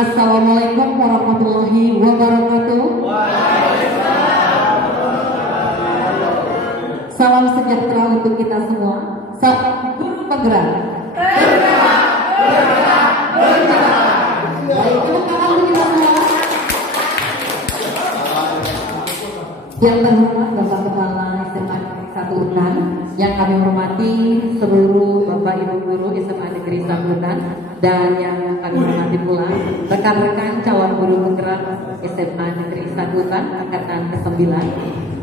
Assalamualaikum warahmatullahi wabarakatuh. Salam sejahtera untuk kita semua. Salam guru penggerak. Baik, tepuk tangan untuk kita semua. Yang terhormat Bapak Kepala SMA Negeri 1 Unan, yang kami hormati seluruh Bapak Ibu guru SMA Negeri 1 Unan, dan yang kami hormati pula rekan-rekan calon guru penggerak SMA Negeri 1 Unan angkatan ke-9.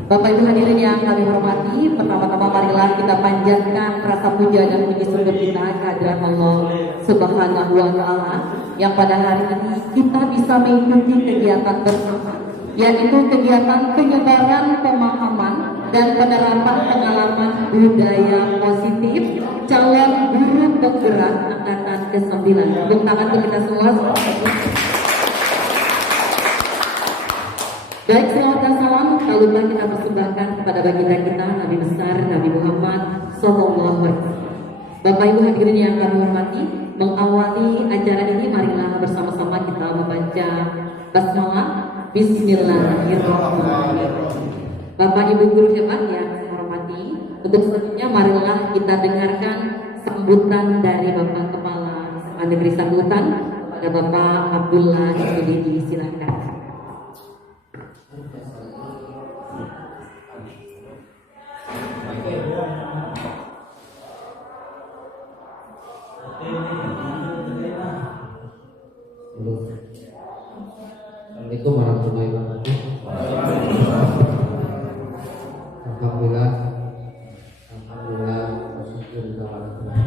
Bapak Ibu hadirin yang kami hormati, pertama-tama marilah kita panjatkan rasa puja dan puji syukur kita kehadirat Allah Subhanahu wa Ta'ala yang pada hari ini kita bisa mengikuti kegiatan bersama, yaitu kegiatan penyebaran pemahaman dan penerapan pengalaman budaya positif calon guru penggerak angkatan ke-9. Tepuk tangan untuk kita semua. Baik, selawat dan salam tak lupa kita persembahkan kepada baginda kita Nabi besar Nabi Muhammad Sallallahu Alaihi Wasallam. Bapak Ibu hadirin yang kami hormati, mengawali acara ini marilah bersama-sama kita membaca basmalah. Bismillahirrahmanirrahim. Bapak Ibu guru hebat yang saya hormati, untuk selanjutnya marilah kita dengarkan sambutan dari Bapak Kepala SMA Negeri 1 Unan kepada Bapak Abdullah Subidi. Silakan. Assalamualaikum warahmatullahi wabarakatuh. Alhamdulillah bersyukur kepada Tuhan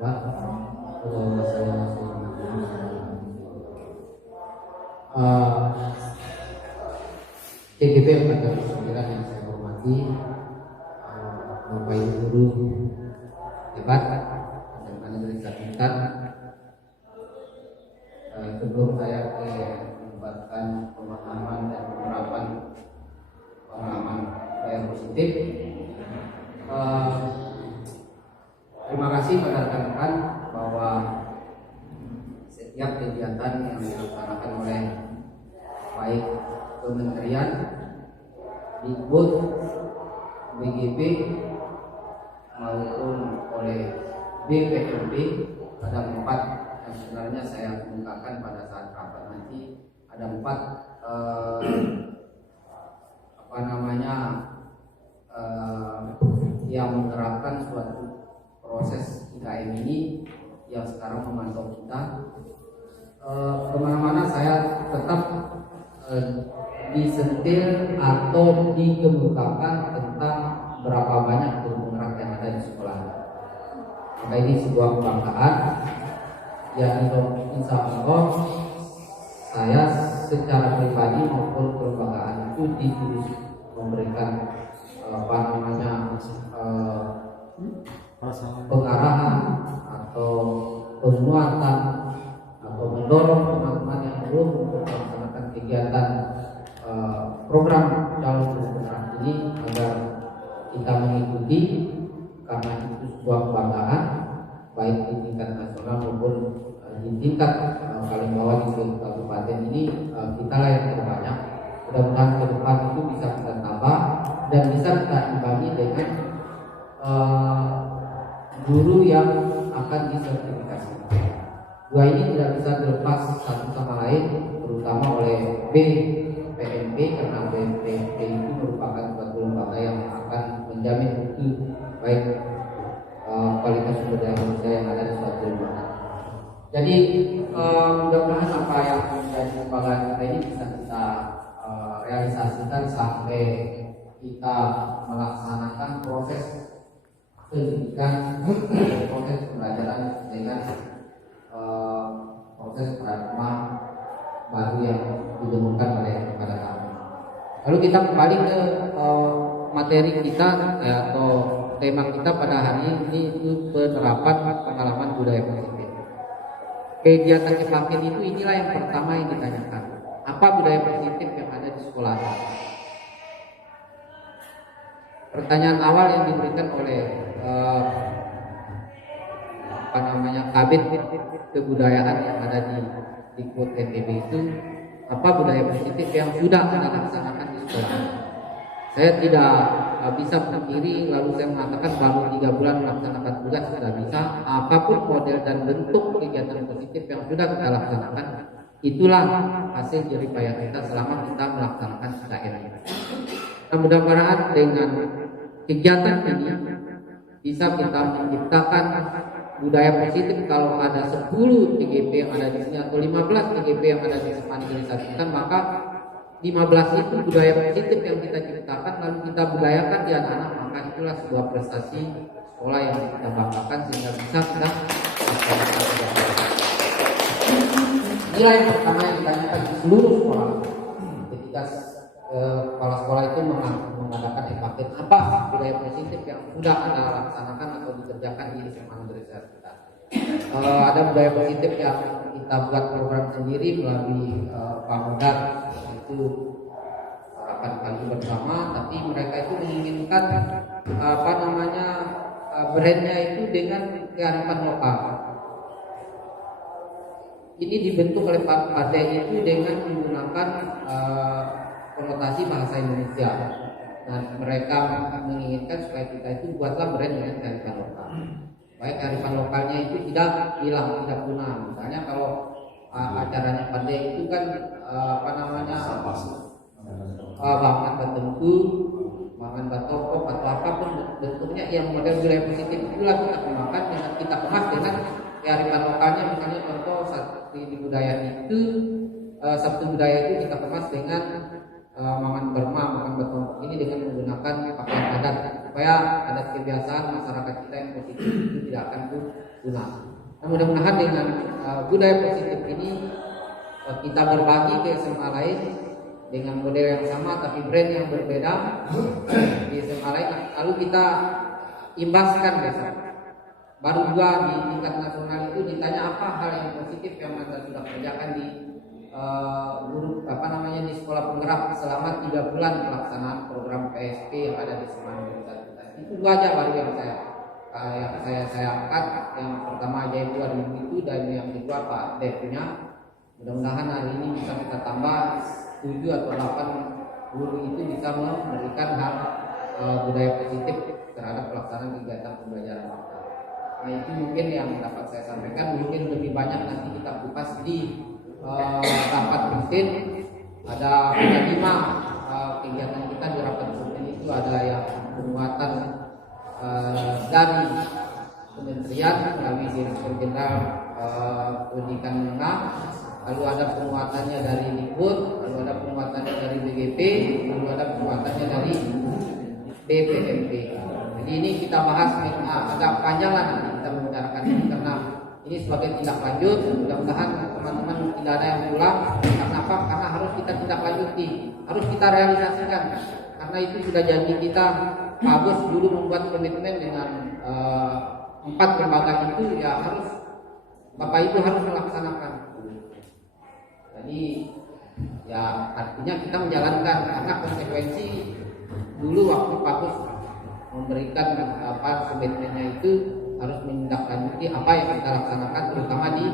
bahwa saya CGP 49 yang saya hormati, Bapak Ibu guru hebat SMA Negeri 1 Unan. Sebelum saya membuatkan pemahaman dan penerapan pengalaman yang positif, terima kasih pada rekan-rekan bahwa setiap kegiatan yang dilaksanakan oleh baik kementerian, Dikbud, BGP maupun oleh BPMP, ada 4 yang sebenarnya saya kemukakan pada saat rapat nanti. Ada 4 yang menerapkan suatu proses IKM ini yang sekarang memantau kita. Kemana-mana saya tetap disentil atau dikemukakan tentang berapa banyak guru penggerak yang ada di sekolah. Maka ini sebuah kebanggaan yang insya Allah saya secara pribadi maupun kelembagaan itu ditulis memberikan pengarahan atau penguatan atau mendorong teman-teman yang belum untuk melaksanakan kegiatan program calon guru penggerak ini agar kita mengikuti, karena itu sebuah kebanggaan baik di tingkat nasional maupun di tingkat paling bawah di kabupaten ini. Kita lah yang terbanyak. Mudah-mudahan ke depan itu bisa kita tambah dan bisa kita imbangi dengan guru yang akan disertifikasi. Dua ini tidak bisa dilepas satu sama lain, terutama oleh BPMP, karena BPMP itu merupakan suatu lembaga yang akan menjamin mutu baik kualitas sumber daya manusia yang ada di suatu lembaga. Jadi mudah-mudahan apa yang menjadi lembaga kita ini bisa kita realisasikan sampai kita melaksanakan proses pendidikan, proses pembelajaran dengan proses paradigma baru yang ditemukan kepada kami. Lalu kita kembali ke materi kita atau tema kita pada hari ini, itu penerapan pengalaman budaya positif. Kegiatan Kebangkit itu inilah yang pertama yang ditanyakan. Apa budaya positif yang ada di sekolah? Pertanyaan awal yang diberikan oleh Kabit Kebudayaan yang ada di Dikbud NTB itu apa budaya positif yang sudah Anda laksanakan di sekolah. Saya tidak bisa berdiri lalu saya mengatakan baru 3 bulan melaksanakan tugas sudah bisa. Apapun model dan bentuk kegiatan positif yang sudah kita laksanakan, itulah hasil jerih payah kita selama kita melaksanakan KKN. Nah, mudah-mudahan dengan kegiatan ini bisa kita menciptakan budaya positif. Kalau ada 10 TGP yang ada di sini atau 15 TGP yang ada di SMA Negeri 1 Bintan, maka 15 itu budaya positif yang kita ciptakan lalu kita budayakan di anak-anak, maka itulah sebuah prestasi sekolah yang kita banggakan sehingga bisa kita nilai yang pertama yang ditanyakan di seluruh sekolah ketika kepala sekolah itu mengadakan evaluasi apa budaya positif yang sudah Anda laksanakan atau dikerjakan di SMA Negeri 1 Bintan. Ada budaya positif yang kita buat program sendiri melalui Pamudar, itu akan kami bersama, tapi mereka itu menginginkan brandnya itu dengan kearifan lokal. Ini dibentuk oleh Pak Pade itu dengan menggunakan konotasi bahasa Indonesia. Nah, mereka menginginkan supaya kita itu buatlah brand dengan kearifan lokal. Baik kearifan lokalnya itu tidak hilang, tidak punah. Misalnya kalau acaranya Pade itu kan bangan tertentu, bangan batokop atau apapun bentuknya yang model budaya positif itulah kita kembangkan dengan kita kemas dengan kearifan lokalnya. Misalnya contoh di budaya itu Sabtu budaya itu kita kemas dengan mangan berma, makan batokop ini dengan menggunakan pakaian adat supaya adat kebiasaan masyarakat kita yang positif itu tidak akan punah. Nah, mudah-mudahan dengan budaya positif ini kita berbagi ke SMA lain dengan model yang sama tapi brand yang berbeda di SMA lain, lalu kita imbaskan besok. Baru juga di tingkat nasional itu ditanya apa hal yang positif yang Anda sudah kerjakan di di sekolah penggerak selama 3 bulan pelaksanaan program PSP yang ada di SMA Negeri 1 Bintan. Itu 2 aja baru yang saya angkat. Yang pertama aja itu hari itu, dan yang kedua Pak Depunya. Mudah-mudahan hari ini bisa kita tambah 7 atau 8 guru itu bisa memberikan hal budaya positif terhadap pelaksanaan kegiatan pembelajaran. Nah, itu mungkin yang dapat saya sampaikan. Mungkin lebih banyak nanti kita kupas di rapat rutin. Ada 5 kegiatan kita di rapat rutin itu. Ada yang penguatan dari kementerian melalui Direktur Jenderal Pendidikan Menengah, lalu ada penguatannya dari Dikbud, lalu ada penguatannya dari BGP, lalu ada penguatannya dari BPMP. Jadi ini kita bahas agak panjang lah nanti kita membicarakan ini, karena ini sebagai tindak lanjut. Mudah-mudahan teman-teman tidak ada yang pulang. Karena apa? Karena harus kita tindak lanjuti, harus kita realisasikan. Karena itu sudah janji kita. Pak Bos dulu membuat komitmen dengan 4 lembaga itu, ya harus Bapak itu harus melaksanakan. Jadi ya artinya kita menjalankan, karena konsekuensi dulu waktu Pak Bos memberikan komitmennya itu harus menindaklanjuti apa yang kita laksanakan, terutama di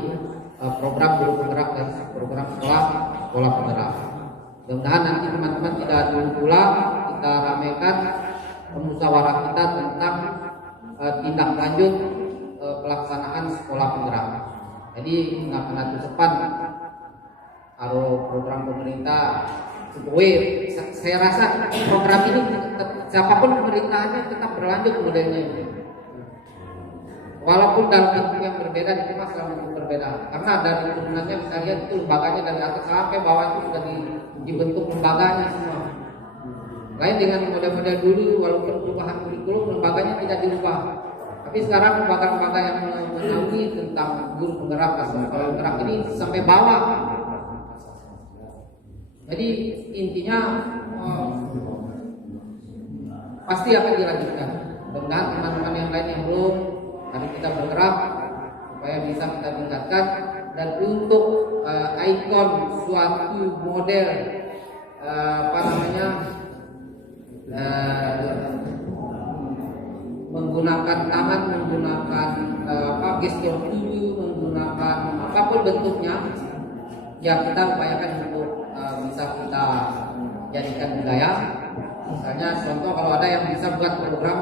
program guru penggerak dan program sekolah penggerak. Mudah-mudahan nanti teman-teman tidak dulu pulang, kita ramaikan musyawarah kita tentang tindak lanjut pelaksanaan sekolah penggerak. Jadi nggak pernah sepan kalau program pemerintah saya rasa program ini siapapun pemerintahannya tetap berlanjut modelnya ini. Walaupun dalam bentuk yang berbeda, dikemas dalam bentuk berbeda. Karena dari turunannya bisa lihat itu lembaganya dari atas sampai bawah itu sudah dibentuk lembaganya semua. Lain dengan model-model dulu, walaupun perubahan kurikulum lembaganya tidak diubah. Tapi sekarang lembaga-lembaga yang menaungi tentang guru penggerak dan sekolah penggerak ini sampai bawah. Jadi intinya pasti akan dilanjutkan. Mudah-mudahan teman-teman yang lain yang belum, mari kita bergerak supaya bisa kita tingkatkan. Dan untuk ikon suatu model menggunakan tangan, menggunakan gestur tubuh, menggunakan apapun bentuknya, ya kita upayakan untuk bisa kita jadikan budaya. Misalnya contoh kalau ada yang bisa buat program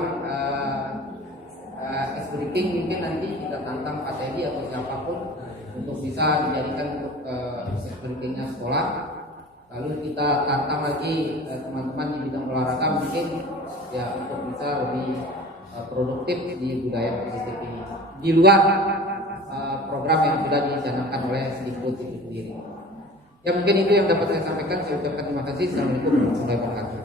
extracurricular, mungkin nanti kita tantang Pak Teddy atau siapapun untuk bisa dijadikan untuk extracurricularnya sekolah. Lalu kita tantang lagi teman-teman di bidang olahraga mungkin ya untuk bisa lebih produktif di budaya positif ini di luar program yang sudah dicanangkan oleh Sdikbud itu sendiri. Ya mungkin itu yang dapat saya sampaikan. Saya ucapkan terima kasih. Assalamualaikum warahmatullahi wabarakatuh.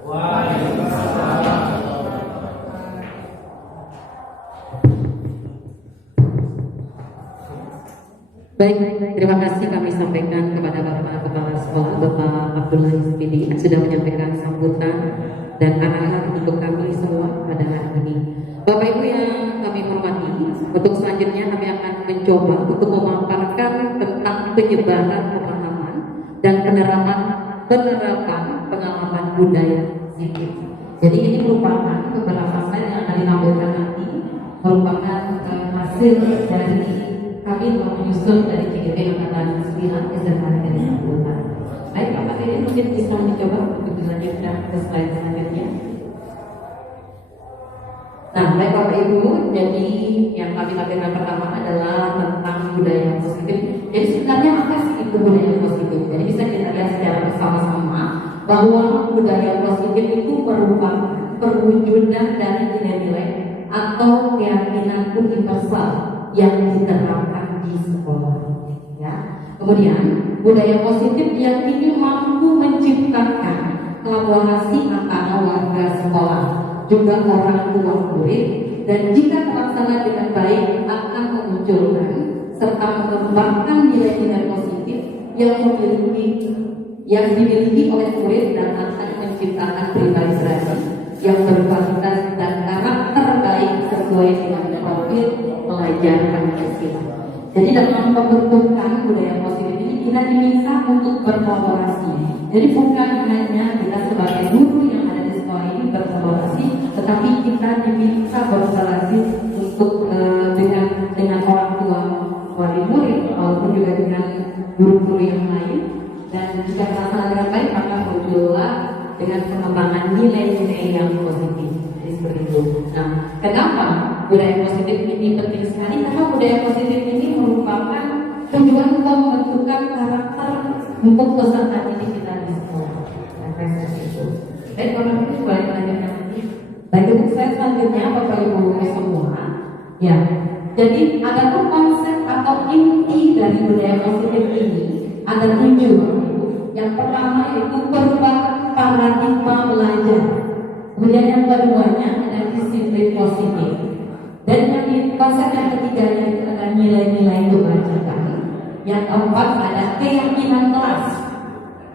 Baik, terima kasih kami sampaikan kepada Bapak Kepala Sekolah, Bapak Abdullah Spidi, sudah menyampaikan sambutan dan arahan untuk kami semua pada hari ini. Bapak Ibu yang kami hormati, untuk selanjutnya kami akan mencoba untuk memaparkan tentang penyebaran pemahaman dan penerapan pengalaman budaya positif. Jadi ini merupakan beberapa slide yang akan ditampilkan nanti, merupakan hasil dari kami menyusun dari PGP Angkatan 9 SMA Negeri Sampurna. Baik, Bapak ini mungkin bisa mencoba untuk dilanjutkan ke slide selanjutnya. Nah, baik Bapak Ibu, jadi yang kami tampilkan pertama adalah tentang budaya positif. Jadi sebenarnya apa sih itu budaya positif? Jadi bisa kita lihat secara bersama-sama bahwa budaya positif itu merupakan perwujudan dari nilai-nilai atau keyakinan universal yang diterapkan di sekolah, ya. Kemudian budaya positif yang ini mampu menciptakan kolaborasi antara warga sekolah, juga orang tua murid, dan jika terlaksana dengan baik akan memunculkan serta mengembangkan nilai-nilai positif yang dimiliki oleh murid dan akan menciptakan pribadi yang berkualitas dan karakter baik sesuai dengan profil pelajar Pancasila. Jadi dalam pembentukan budaya positif ini kita diminta untuk berkolaborasi. Jadi bukan hanya kita sebagai guru yang ada di sekolah ini berkolaborasi, tetapi kita diminta berkolaborasi untuk dengan orang tua wali murid maupun juga dengan guru-guru yang lain. Dan jika terlaksana dengan baik maka muncullah dengan pengembangan nilai-nilai yang positif. Jadi seperti itu. Nah, kenapa budaya positif ini penting sekali? Karena budaya positif ini merupakan tujuan pembentukan karakter untuk peserta didik kita di sekolah. Baik, Bapak Ibu boleh melanjutkan nanti. Baik, untuk saya selanjutnya Bapak Ibu semua. Ya, jadi ada konsep atau inti dari budaya positif ini ada 7. Yang pertama itu perubahan paradigma belajar. Kemudian yang keduanya ada disiplin positif. Dan konsep yang ketiganya itu ada nilai-nilai kebajikan. Yang keempat ada keyakinan kelas.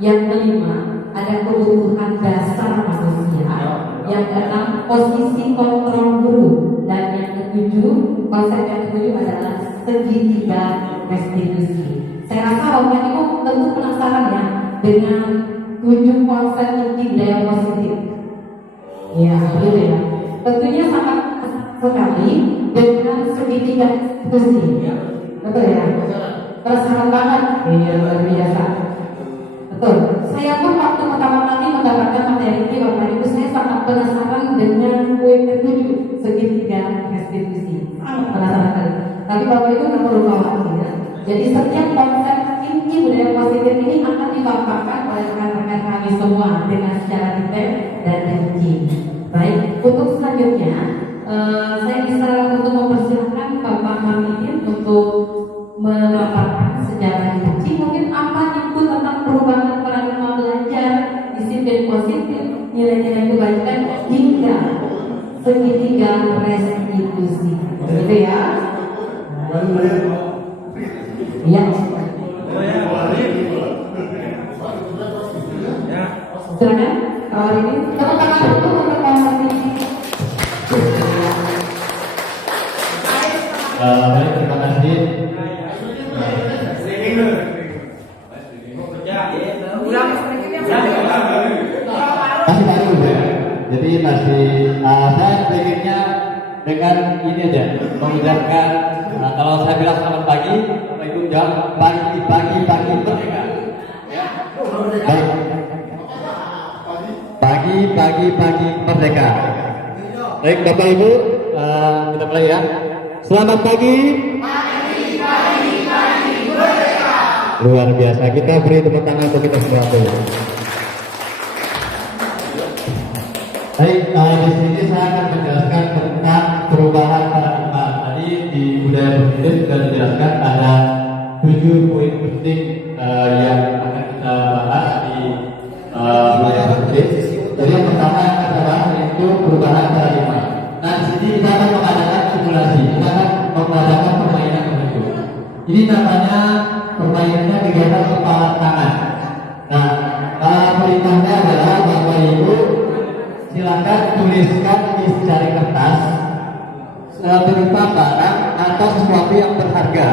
Yang kelima ada kebutuhan dasar manusia. Yang keenam posisi kontrol guru. Dan yang ketujuh, konsep yang ketujuh adalah segitiga restitusi. Saya rasa Bapak Ibu tentu penasaran ya dengan 7 konsep inti budaya positif. Ya, begitu ya. Tentunya sangat sekali dengan segitiga restitusi. Betul ya? Penasaran banget. Iya, luar biasa. Betul. Saya pun waktu pertama kali mendapatkan materi ini Bapak Ibu, saya sangat penasaran dengan poin ke-7 segitiga restitusi. Sangat penasaran kali. Tapi Bapak Ibu nggak perlu khawatir ya. Jadi setiap konsep inti budaya positif ini akan dipaparkan oleh rekan-rekan kami semua dengan secara detail dan rinci. Baik, untuk selanjutnya saya bisa untuk mempersilahkan Bapak Hamidin untuk memaparkan secara rinci mungkin apa itu tentang perubahan paradigma belajar, disiplin positif, nilai-nilai kebajikan hingga segitiga restitusi. Gitu ya. Iya. Silakan. Kalau ini tepuk tangan dulu untuk konsep ini. Baik, terima kasih. Jadi masih saya pengennya dengan ini aja mengucapkan kalau saya bilang selamat pagi, Bapak Ibu jawab pagi merdeka. pagi-pagi merdeka. Baik Bapak Ibu, kita mulai ya. Selamat pagi. Pagi-pagi merdeka. Luar biasa. Kita beri tepuk tangan untuk kita semua dulu. Baik, di sini saya akan menjelaskan tentang perubahan paradigma. Tadi di budaya positif sudah dijelaskan ada 7 poin penting yang akan kita bahas di budaya positif. Jadi yang pertama adalah yaitu perubahan paradigma. Nah di sini kita akan mengadakan simulasi, kita akan mengadakan permainan begitu. Ini namanya permainannya kegiatan kepala tangan. Nah perintahnya adalah Bapak Ibu silakan tuliskan di secari kertas berupa barang atau sesuatu yang berharga.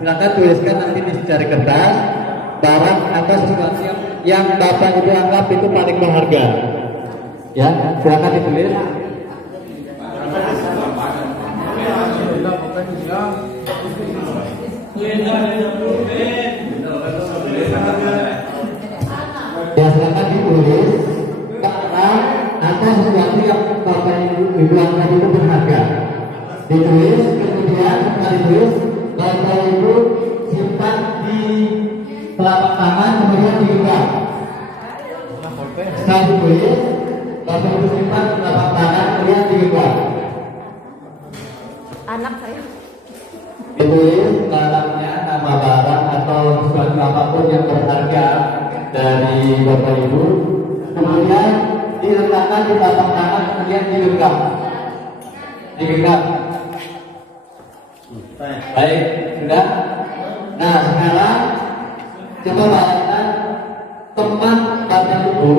Silakan tuliskan nanti di secari kertas barang atau sesuatu yang Bapak Ibu anggap itu paling berharga. Ya, silakan ditulis. Ya, silakan ditulis barang atau sesuatu yang Bapak Ibu anggap itu berharga. Ditulis, kemudian setelah ditulis Bapak Ibu simpan di telapak tangan, kemudian digenggam. Setelah ditulis Bapak Ibu simpan di telapak tangan, kemudian digenggam. Anak saya. Ditulis barangnya, nama barang atau sesuatu apapun yang berharga dari Bapak Ibu, kemudian diletakkan di telapak tangan, kemudian digenggam. Baik, sudah. Nah sekarang coba bayangkan teman Bapak Ibu,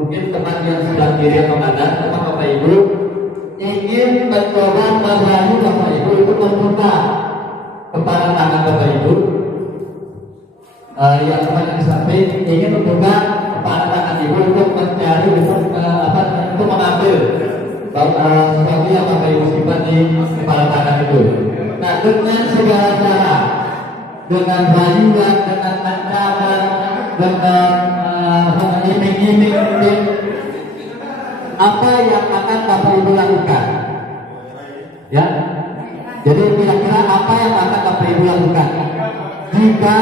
mungkin teman yang sebelah kiri atau kanan, teman Bapak Ibu ingin mencoba merayu Bapak Ibu itu membuka kepala tangan Bapak Ibu. Yang teman di samping ingin membuka kepala tangan Ibu untuk mencari untuk mengambil sesuatu yang Bapak Ibu simpan di kepala tangan itu. Nah dengan segala cara, dengan rayuan, dengan ancaman, dengan iming-iming, apa yang akan Bapak Ibu lakukan? Ya, jadi kira-kira apa yang akan Bapak Ibu lakukan jika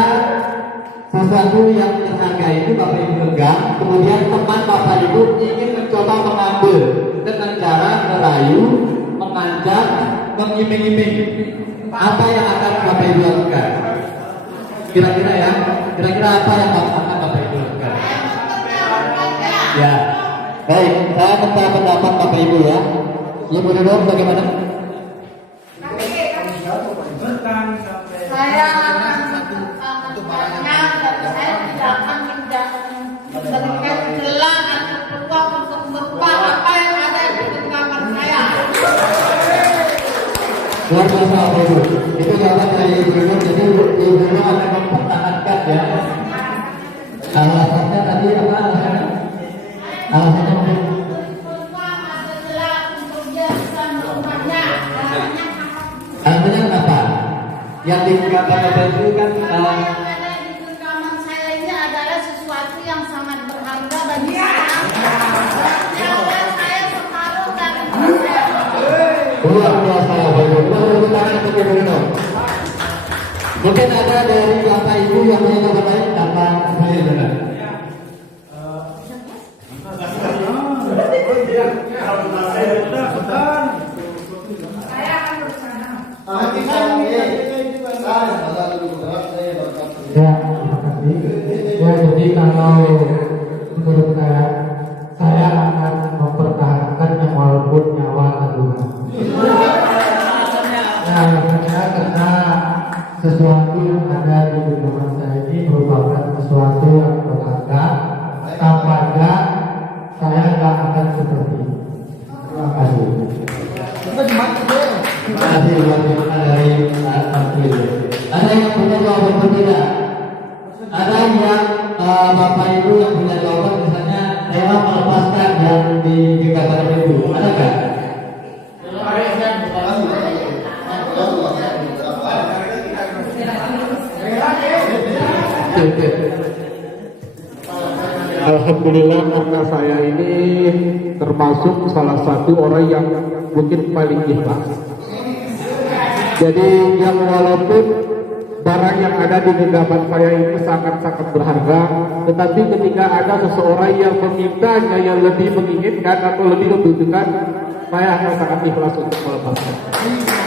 sesuatu yang berharga itu Bapak Ibu genggam, kemudian teman Bapak Ibu ingin mencoba mengambil dengan cara merayu, mengancam, mengiming-iming, apa yang akan Bapak Ibu lakukan? Kira-kira ya, kira-kira apa yang akan Bapak Ibu lakukan? Ya, baik, saya minta pendapat Bapak Ibu ya. Ibu dulu bagaimana? Saya akan bertanya, tapi saya tidak akan memberikan gelang atau peluang untuk merubah apa yang ada di genggaman saya. Luar biasa Bapak Ibu. Itu jawaban dari Ibu dulu, jadi Ibu dulu akan mempertahankan ya. Alasannya tadi apa alasannya? Alasannya mungkin Peluang atau gelang untuk dia bisa merubahnya. alasannya kenapa? Yang dikatakan Bapak Ibu kan Apa yang ada di genggaman saya ini adalah sesuatu yang sangat berharga bagi saya. Nyawa saya separuh dari saya. luar biasa Bapak Ibu. Tepuk tangan untuk Ibu dulu. Mungkin ada dari Bapak Ibu yang punya jawaban lain tanpa kembali dengan. Ya, terima kasih. Ya, jadi kalau menurut saya akan mempertahankannya walaupun nyawa taruhan. Nah, alasannya karena sesuatu yang ada di genggaman saya ini merupakan sesuatu yang berharga. Tampaknya saya nggak akan seperti ini. Terima kasih. Terima kasih luar biasa dari tampil. Ada yang punya jawaban berbeda? Ada yang Bapak Ibu yang punya jawaban misalnya rela melepaskan yang di genggaman Ibu? Ada nggak? Alhamdulillah karena saya ini termasuk salah satu orang yang mungkin paling ikhlas. Jadi yang walaupun barang yang ada di genggaman saya ini sangat-sangat berharga, tetapi ketika ada seseorang yang memintanya yang lebih menginginkan atau lebih membutuhkan, saya akan sangat ikhlas untuk melepaskan.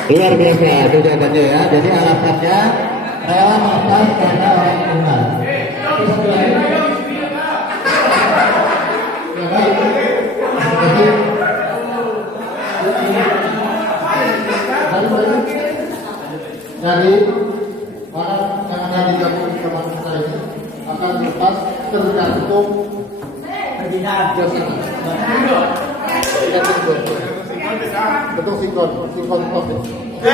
Luar biasa itu jawabannya ya. Jadi alasannya rela melepas karena orang ikhlas. Dari barang yang ada di dalam kamar kita ini akan lepas tergantung betul sinkron top. Ya.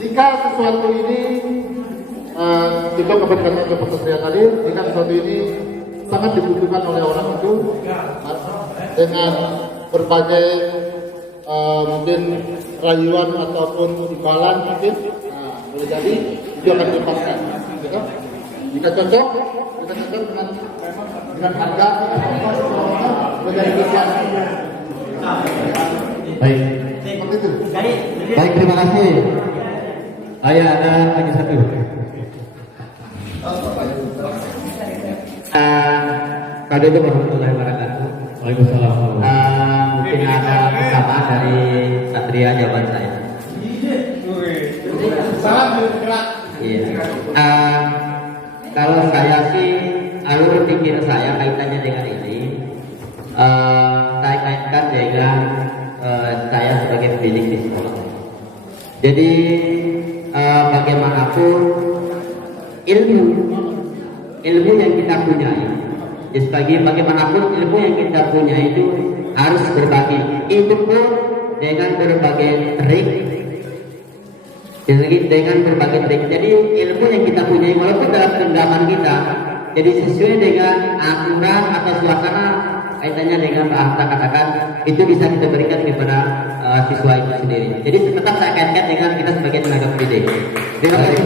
Jika sesuatu ini jika kepentingan seperti saya tadi, jika sesuatu ini sangat dibutuhkan oleh orang itu dengan berbagai mungkin rayuan ataupun imbalan mungkin, boleh jadi itu akan dilepaskan. Gitu? Jika cocok dengan harga, boleh jadi pilihan. Baik. Seperti itu. Baik, terima kasih. Ayah ada lagi satu. Kado itu warahmatullahi wabarakatuh. Waalaikumsalam. Mungkin ada pesan dari Satria jawaban saya. Iya. Kalau saya sih alur pikir saya kaitannya dengan ini, saya kaitkan dengan saya sebagai pendidik di sekolah. Jadi bagaimanapun ilmu yang kita punya, bagaimanapun ilmu yang kita punya itu harus berbagi. Itu pun dengan berbagai trik. Jadi ilmu yang kita punya walaupun dalam genggaman kita, jadi sesuai dengan aturan atau suasana kaitannya dengan bahasa katakan itu bisa kita berikan kepada siswa itu sendiri. Jadi tetap saya kaitkan dengan kita sebagai tenaga pendidik. Terima kasih.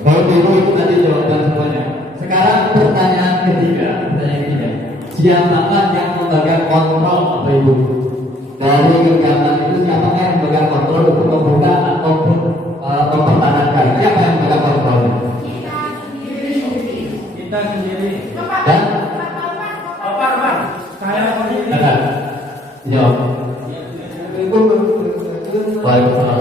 Kalau dulu itu tadi jawaban semuanya. Sekarang pertanyaan ketiga. Siapakah yang memegang kontrol Bapak Ibu? Dari genggaman itu siapakah yang memegang kontrol untuk membuka ataupun mempertahankan? Siapa yang memegang kontrol? Kita sendiri. Dan Saya sendiri. ada jawab. Waalaikumsalam.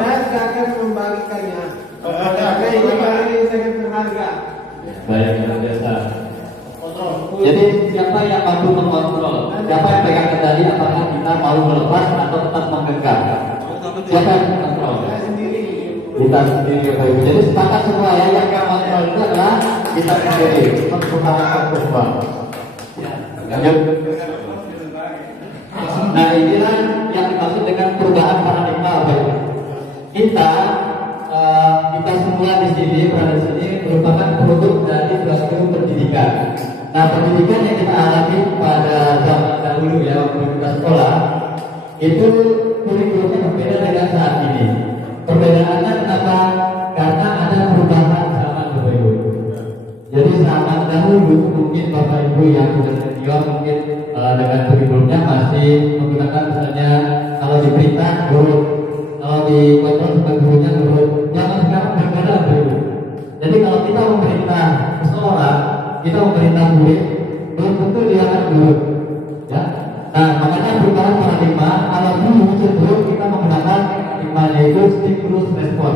Saya akan membagikannya. Karena ini barang yang sangat berharga. Baik, luar biasa. Jadi siapa yang mampu mengontrol? Siapa yang pegang kendali apakah kita mau melepas atau tetap menggenggam? Siapa yang mengontrol? Kita sendiri. Jadi sepakat semua ya yang mengontrol itu adalah kita sendiri. Mempertahankan semua. Lanjut. Nah inilah yang dimaksud dengan perubahan paradigma. Kita semua di sini berada di sini merupakan produk dari suatu pendidikan. Nah pendidikan yang kita alami pada zaman dahulu ya waktu kita sekolah itu kurikulumnya berbeda dengan saat ini. Perbedaannya kenapa? Karena ada perubahan zaman Bapak Ibu. Jadi zaman dahulu mungkin Bapak Ibu yang sudah senior mungkin dengan kurikulumnya masih menggunakan misalnya kalau diperintah guru, kalau dikontrol sebagai gurunya guru. Zaman sekarang berbeda Bapak Ibu. Jadi kalau kita memerintah seseorang, kita memerintah murid, belum tentu dia akan nurut. Ya. Nah makanya perubahan paradigma. Kalau dulu sebelum kita menggunakan paradigmanya itu stimulus respon.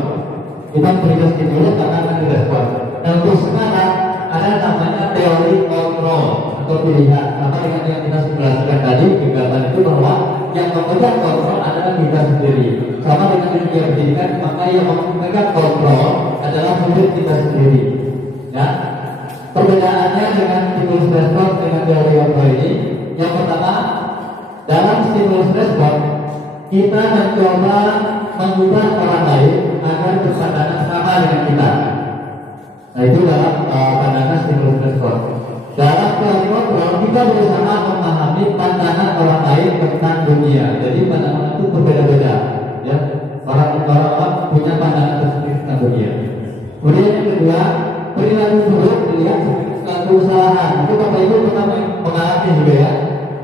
Kita memberikan stimulus karena akan direspon. Dan untuk sekarang ada namanya teori kontrol atau pilihan. Sama dengan yang kita sebutkan tadi genggaman itu bahwa yang memegang kontrol adalah kita sendiri. Sama dengan dunia pendidikan, maka yang memegang kontrol adalah murid kita sendiri. Ya. Perbedaannya dengan stimulus respon dengan teori kontrol ini, yang pertama dalam stimulus respon kita mencoba mengubah orang lain agar berpandangan sama dengan kita. Nah itu dalam pandangan stimulus respon. Dalam teori kontrol kita kita berusaha memahami pandangan orang lain tentang dunia. Jadi pandangan itu berbeda-beda, ya. Orang-orang punya pandangan tersendiri tentang dunia. Kemudian yang kedua, perilaku buruk dilihat sebagai suatu usaha. Itu Bapak Ibu pernah mengalami juga ya.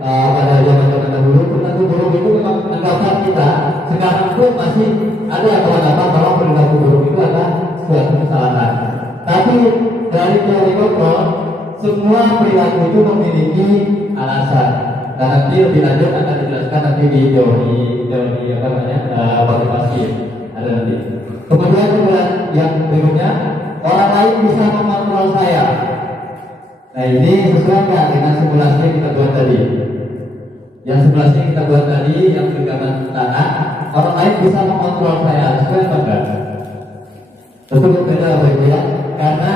Pada zaman dahulu perilaku buruk itu memang anggapan kita sekarang pun masih ada anggapan bahwa perilaku buruk itu adalah suatu kesalahan. Tapi dari teori kontrol, semua perilaku itu memiliki alasan. Dan nanti lebih lanjut akan dijelaskan nanti di teori apa namanya motivasi ada nanti. Kemudian yang berikutnya, orang lain bisa mengontrol saya. Nah ini sesuai nggak dengan simulasi yang kita buat tadi? Yang simulasi yang kita buat tadi yang bergambar tanah, orang lain bisa mengontrol saya, sesuai apa enggak? Tentu berbeda Bapak ya, karena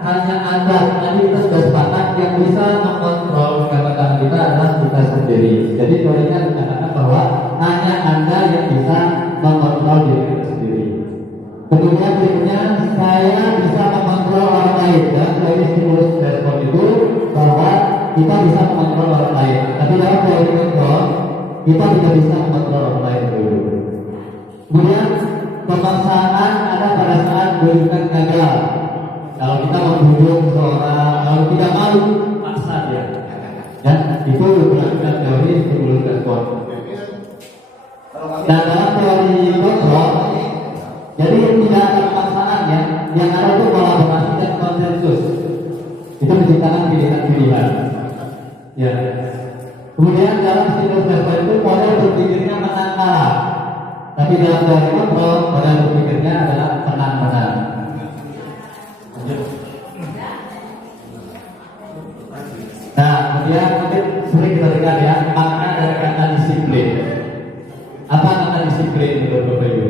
hanya Anda tadi kita sudah sepakat yang bisa mengontrol gerakan kita adalah kita sendiri. Jadi teorinya dikatakan bahwa hanya Anda yang bisa mengontrol diri kita sendiri. Kemudian berikutnya, saya bisa mengontrol orang lain. Dan teori stimulus respon itu bahwa kita bisa mengontrol orang lain. Tapi dalam teori kontrol, kita tidak bisa mengontrol orang lain dulu. Kemudian pemaksaan ada pada saat bukan gagal. Kalau kita membujuk seseorang, kalau tidak malu, paksa dia. Ya, itu berdasarkan teori stimulus respon. Dan dalam teori kontrol, jadi tidak ada pemaksaan ya, yang ada itu kolaborasi dan konsensus. Itu menciptakan pilihan-pilihan. Ya. Kemudian dalam stimulus respon itu model berpikirnya menang kalah. Tapi dalam teori kontrol, model berpikirnya adalah menang-menang. Nah, kemudian mungkin sering kita dengar ya, makna dari kata disiplin. Apa kata disiplin menurut Bapak Ibu?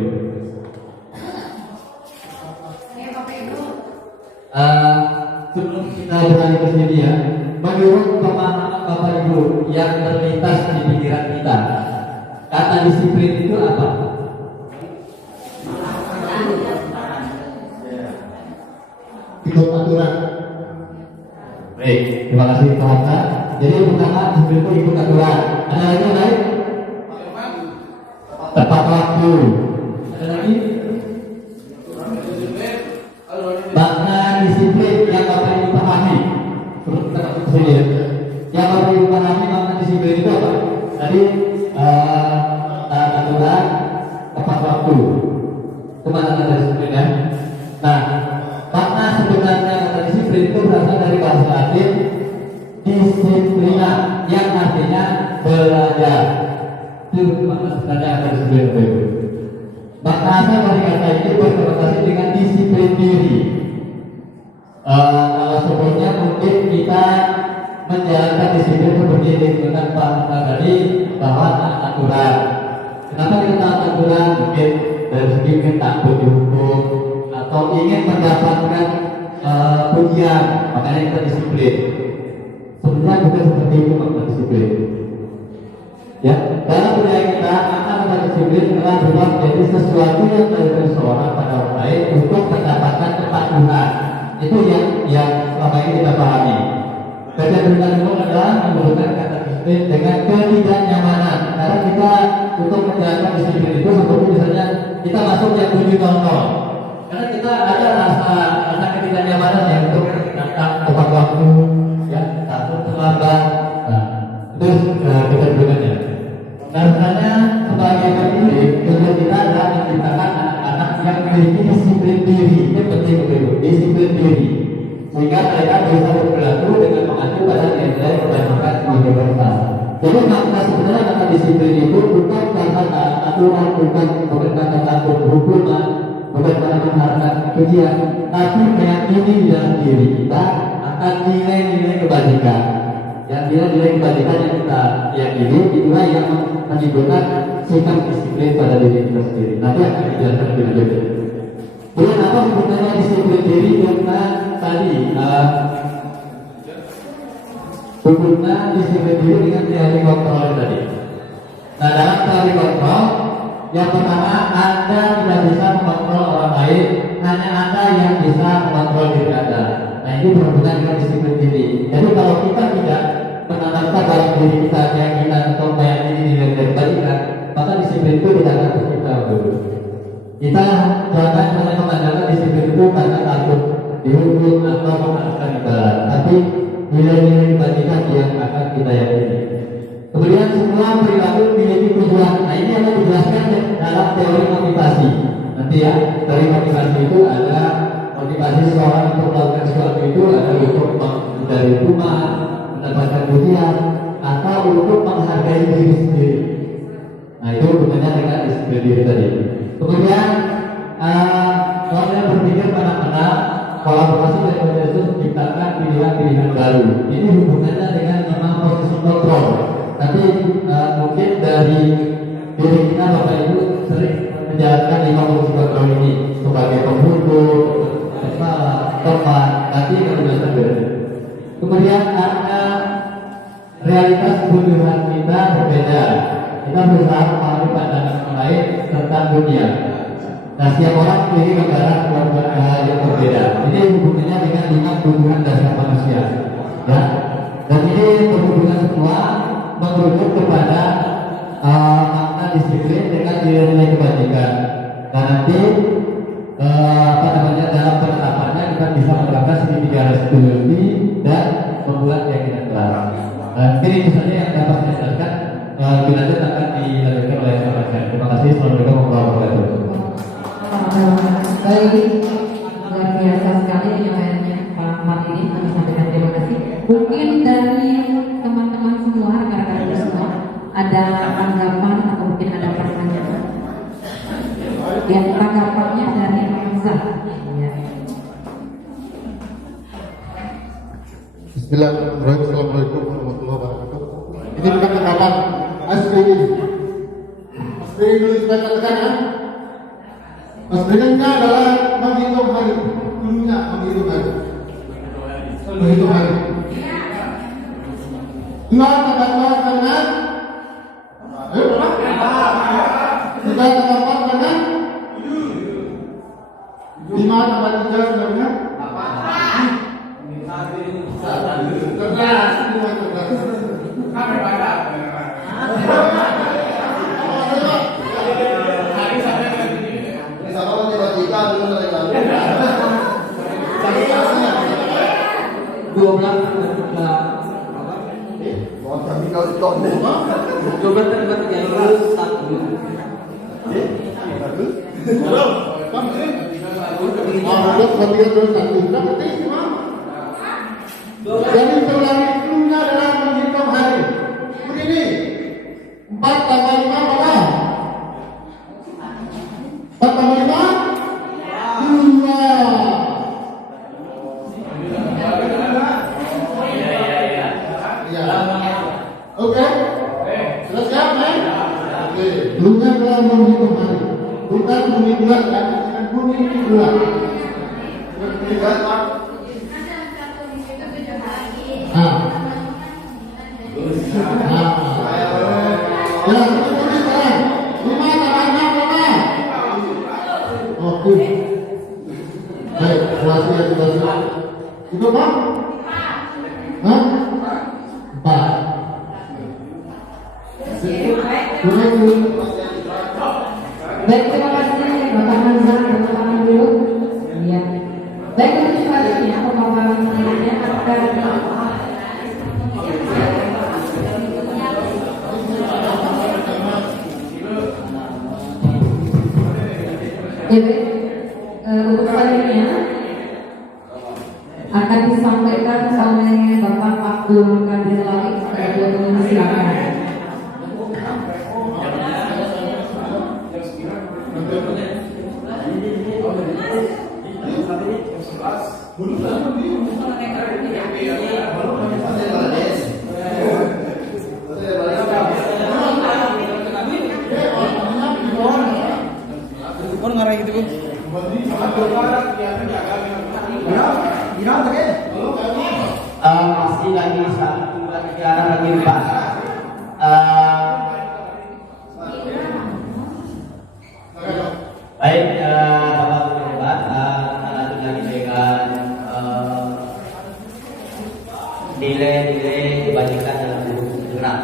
Sebelum kita beralih ke sini ya, menurut pemahaman Bapak Ibu yang terlintas di pikiran kita, kata disiplin itu apa? Ikut aturan. Baik, terima kasih Pak Hatta. Jadi yang pertama disiplin itu ikut aturan. Ada lagi yang lain? Tepat waktu. Ada lagi? Makna disiplin yang Bapak Ibu pahami. Terus kita masuk ke sini ya. Yang Bapak Ibu pahami makna disiplin itu apa? Tadi taat aturan, tepat waktu. Itu makna kata disiplin ya. Nah, makna sebenarnya kata disiplin itu berasal dari bahasa Latin disiplina yang artinya belajar. Itu makna sebenarnya kata disiplin itu. Makna asal dari kata ini berkonotasi dengan disiplin diri. Kalau sebelumnya mungkin kita menjalankan disiplin seperti yang disebutkan Pak Hatta tadi bahwa taat aturan. Kenapa kita taat aturan? Mungkin dari segi mungkin takut dihukum atau ingin mendapatkan pujian, makanya kita disiplin. Sebenarnya bukan seperti itu makna disiplin. Ya, dalam budaya kita kata disiplin adalah berubah menjadi sesuatu yang dari seseorang pada orang lain untuk mendapatkan kepatuhan. Itu yang selama ini kita pahami. Kecenderungan umum adalah menggunakan kata disiplin dengan ketidaknyamanan. Karena kita untuk menjalankan disiplin itu seperti misalnya kita masuk jam 7.00. Karena kita ada rasa ketidaknyamanan ya untuk datang tepat waktu, ya takut terlambat. Nah, itu kecenderungannya. Nah, sebenarnya sebagai pendidik, tujuan kita adalah menciptakan anak-anak yang memiliki disiplin diri. Itu penting betul, disiplin diri. Sehingga mereka bisa berperilaku dengan mengacu pada nilai kebajikan universal. Jadi makna sebenarnya kata disiplin itu bukan kata aturan, bukan kata hukuman, bukan karena mengharapkan kebencian, tapi meyakini di dalam diri kita akan nilai-nilai kebajikan. Yang nilai-nilai kebajikan yang kita yakini itulah yang menimbulkan sikap disiplin pada diri kita sendiri. Nanti akan dijelaskan lebih lanjut. Kemudian apa sebenarnya disiplin diri? Karena tadi hubungan disiplin diri dengan teori kontrol tadi. Nah, dalam teori kontrol, yang pertama Anda tidak bisa mengontrol orang lain, hanya Anda yang bisa mengontrol diri Anda. Nah, ini berhubungan dengan disiplin diri. Jadi kalau kita tidak diri kita keyakinan atau meyakini diri yang kebaikan, maka disiplin itu tidak akan tercipta dulu. Kita jangan hanya mengandalkan disiplin itu karena takut dihukum atau mengharapkan imbalan, tapi nilai-nilai kebajikan yang akan kita yakini. Kemudian semua perilaku memiliki tujuan. Nah ini akan dijelaskan dalam teori motivasi. Nanti ya, teori motivasi itu ada motivasi seseorang untuk melakukan sesuatu itu ada untuk dari rumah, mendapatkan pujian, atau untuk menghargai diri sendiri. Nah itu hubungannya dengan disiplin diri tadi. Kemudian kalau saya berpikir menang-menang, kolaborasi dan Yesus menciptakan pilihan-pilihan baru. Ini hubungannya dengan 5 posisi kontrol. Nanti mungkin dari diri kita Bapak Ibu sering menjalankan 5 posisi kontrol ini sebagai pembunuh, teman, nanti kebiasaan berbeda. Kemudian karena realitas kebutuhan kita berbeda, kita berusaha memahami pandangan orang lain tentang dunia. Nah, setiap orang memiliki gambaran hal yang berbeda. Ini hubungannya dengan 5 kebutuhan dasar manusia. Ya, dan ini berhubungan semua merujuk kepada makna disiplin dengan nilai kebajikan. Dan nanti dalam penerapannya kita bisa menerapkan segitiga resolusi dan membuat keyakinan kelas. Ini misalnya yang dapat saya jelaskan dilanjut akan dilanjutkan oleh Bapak saya. Terima kasih. Assalamualaikum warahmatullahi wabarakatuh. Baik, luar biasa sekali penyampaiannya Pak Martin. Kami sampaikan terima kasih. Mungkin dari teman-teman semua, rekan-rekan semua, ada tanggapan atau mungkin ada pertanyaan. Yang tanggapannya dari Hamzah. Ya. Bismillahirrahmanirrahim. Assalamualaikum warahmatullahi wabarakatuh. Ini bukan tanggapan SPI. SPI dulu supaya katakan ya. SPI-nya adalah menghitung hari. Dulunya menghitung hari. Menghitung hari. Dua tanggapan dengan kita tanggapan dengan 5 tambah 3 sebenarnya jadi ulangi dulunya adalah menghitung hari. Begini, 4 tambah 5 berapa? 4 tambah 5? 2. Iya. Oke. Sudah siap, men? Oke. Dulunya adalah menghitung hari, bukan bunyi bulan kan? Bunyi bulan. Itu Pak? Hah? 4. Baik, terima kasih Bapak Hamzah. Bapak dulu. Ya. Baik, untuk selanjutnya pemaparan selanjutnya akan untuk selanjutnya akan disampaikan oleh Bapak Abdul Qadir Laik. Silakan. Masih lagi satu lagi Pak. Baik, Bapak Pejabat, lanjut lagi dengan nilai-nilai kebajikan dalam buku bergerak.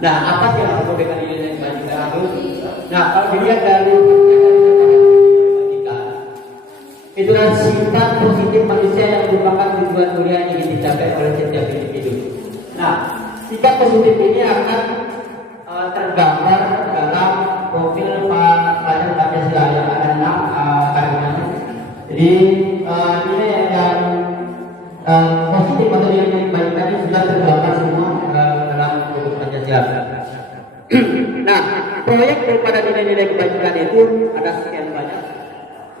Nah, apa sih yang disebut dengan nilai kebajikan itu? Nah, kalau dilihat dari kebajikan, itu adalah sifat positif manusia yang merupakan tujuan mulia yang ingin dicapai oleh setiap individu. Nah, sikap positif ini akan tergambar dalam profil pelajar Pancasila yang ada 6 kalimatnya. Jadi nilai yang positif atau nilai kebajikan ini sudah tergambar semua dalam buku Pancasila. Nah, proyek daripada nilai-nilai kebajikan itu ada sekian banyak,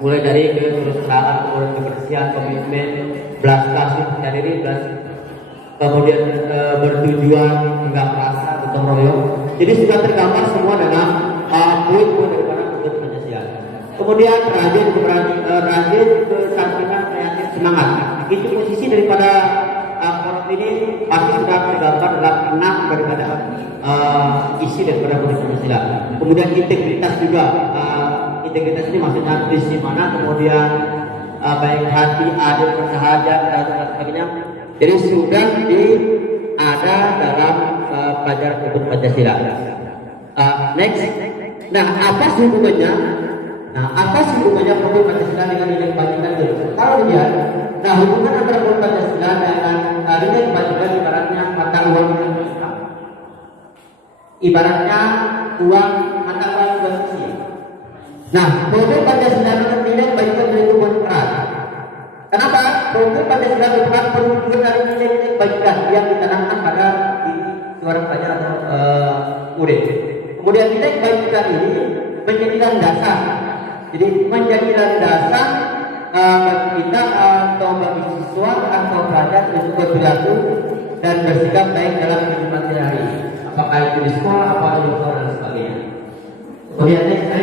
mulai dari kewirausahaan, kemudian kebersihan, komitmen, belas kasih, percaya diri, kemudian bertujuan, enggak merasa, gotong royong. Jadi sudah tergambar semua dalam poin-poin daripada buku Pancasila. Kemudian rajin, kesakitan, kreatif, semangat. Itu posisi daripada koran ini pasti sudah tergambar dalam 6 daripada isi daripada buku Pancasila. Kemudian integritas juga. Integritas ini maksudnya di mana, kemudian baik hati, adil, bersahaja, dan sebagainya. Jadi sudah ada dalam pelajaran buku Pancasila. Next. Nah, apa sih hubungannya? Buku Pancasila dengan nilai kebajikan itu? Kalau dilihat, nah hubungan antara buku Pancasila dengan nilai kebajikan ibaratnya mata uang yang Islam. Ibaratnya mata uang dua sisi. Nah, buku Pancasila dengan nilai kebajikan itu bukan erat. Kenapa? Buku Pancasila merupakan penunjukan dari nilai-nilai kebajikan yang ditanamkan pada diri seorang pelajar atau murid. Kemudian nilai kebajikan ini menjadi landasan. Jadi menjadi landasan kita atau bagi siswa atau pelajar untuk berperilaku dan bersikap baik dalam kehidupan sehari-hari. Apakah itu di sekolah, apakah di luar dan sebagainya. Kemudian next.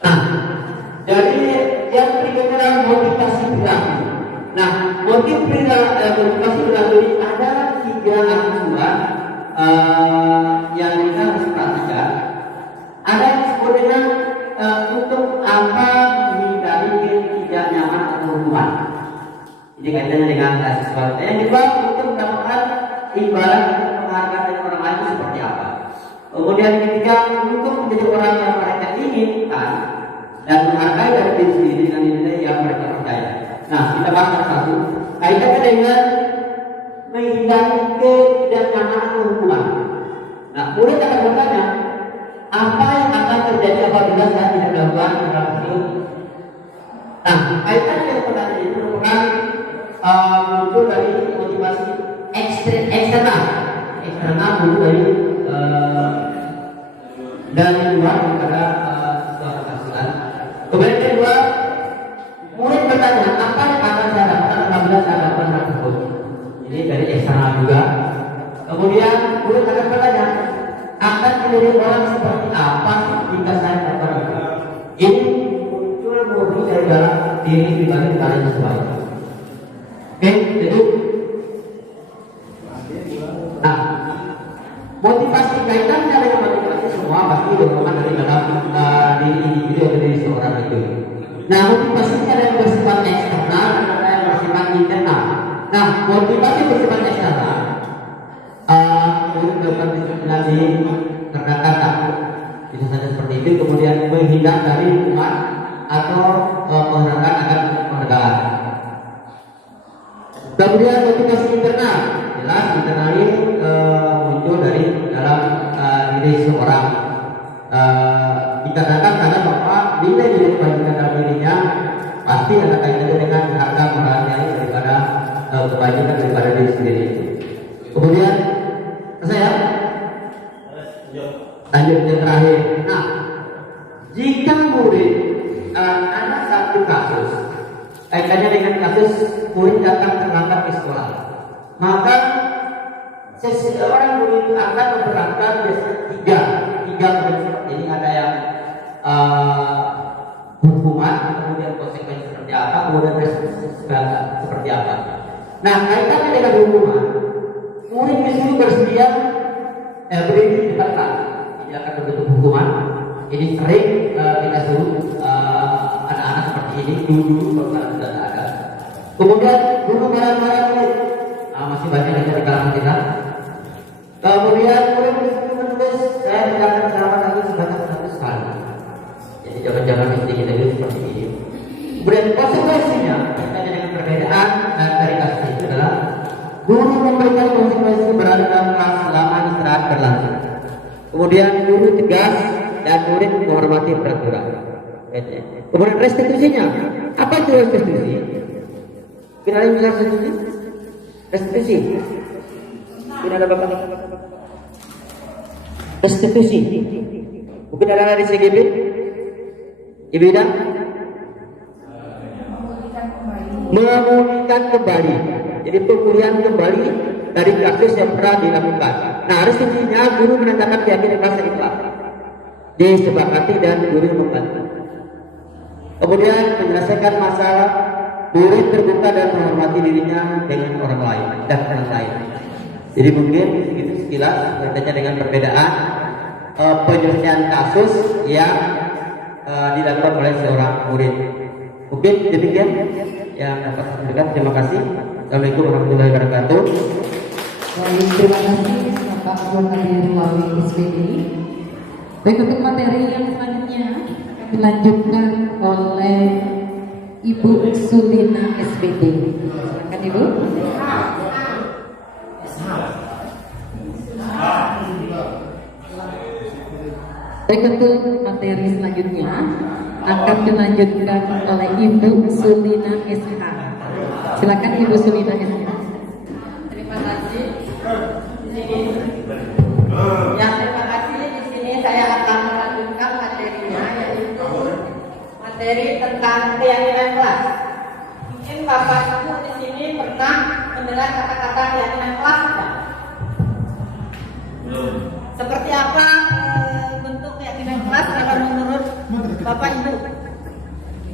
Nah, jadi yang berikutnya adalah motivasi perilaku. Nah, motivasi perilaku ini ada 3 acuan yang kita harus perhatikan. Ada yang disebut dengan untuk apa menghindari tidak nyaman atau hubungan. Jadi kaitannya dengan seksualitas. Yang kedua, untuk mendapatkan imbalan penghargaan dari orang lain seperti apa. Kemudian ketiga, untuk menjadi orang yang mereka inginkan dan menghargai dari diri sendiri dengan nilai yang mereka percaya. Nah, kita bahas satu. Kaitannya dengan menghindari ketidaknyamanan atau hubungan. Nah, murid akan bertanya, apa yang akan terjadi apabila saya tidak melakukan interaksi? Nah, kaitannya dengan pertanyaan ini merupakan muncul dari motivasi eksternal muncul dari luar daripada sebuah keberhasilan. Kemudian kedua, murid bertanya, apa yang akan saya lakukan apabila saya lakukan hal tersebut? Jadi dari eksternal juga. Kemudian murid akan bertanya, akan menjadi orang seperti apa jika saya melakukan itu? Ini muncul murni dari dalam diri pribadi kalian sesuatu. Oke, jadi nah, motivasi kaitannya dengan motivasi semua pasti dorongan dari dalam diri individu atau diri seorang itu. Nah, motivasi ini ada yang bersifat eksternal, ada yang bersifat internal. Nah, motivasi bersifat eksternal melakukan disiplinasi terkadang takut, bisa saja seperti itu. Kemudian menghindar dari hubungan atau mengharapkan akan penghargaan. Kemudian motivasi internal, jelas internal ini muncul dari dalam diri seorang. Dikatakan karena bahwa nilai-nilai kebajikan dalam dirinya pasti ada kaitannya dengan harga moralnya daripada kebajikan daripada diri sendiri. Kemudian saya lanjut yang terakhir. Nah, jika murid ada satu kasus kaitannya dengan kasus murid datang terlambat ke sekolah, maka seseorang murid akan memperlakukan biasanya tiga murid seperti ini. Ada yang hukuman, kemudian konsekuensi seperti apa, kemudian restitusi seperti apa. Nah, kaitannya dengan hukuman, murid disuruh bersedia berdiri di depan kelas. Ini akan berbentuk hukuman. Ini sering kita suruh anak-anak seperti ini dulu kalau sudah ada. Kemudian guru marah-marah murid. Masih banyak yang dari kelas jadi seperti ini. Kemudian konsekuensinya terkait dengan perbedaan dari kasus itu adalah guru memberikan konsekuensi berada dalam kelas selama istirahat berlangsung. Kemudian guru tegas dan murid menghormati peraturan. Kemudian restitusinya, apa itu restitusi? Tidak ada yang bisa restitusi? Restitusi. Tidak ada bapak. Restitusi. Mungkin ada di CGB? Ibu Ida? Memulihkan kembali. Jadi pemulihan kembali dari kasus yang pernah dilakukan. Nah, restitusinya guru menandakan keyakinan kelas yang ikhlas. Disepakati dan guru membantu. Kemudian menyelesaikan masalah, murid terbuka dan menghormati dirinya dengan orang lain dan orang lain. Jadi mungkin itu sekilas kaitannya dengan perbedaan penyelesaian kasus yang dilakukan oleh seorang murid. Mungkin demikian yang dapat saya sampaikan. Terima kasih. Assalamualaikum warahmatullahi wabarakatuh. Baik, terima kasih Bapak anggota dari SPD. Baik, untuk materi yang selanjutnya dilanjutkan oleh Ibu Sulina SPD. Silakan Ibu. Baik, untuk materi selanjutnya akan dilanjutkan oleh Ibu Sulina SH. Silakan Ibu Sulina SH. Terima kasih. Terima kasih. Di sini saya akan melanjutkan materinya, yaitu materi tentang keyakinan kelas. Mungkin Bapak Ibu di sini pernah mendengar kata-kata keyakinan kelas tidak? Seperti apa bentuk keyakinan kelas kalau menurut Bapak Ibu?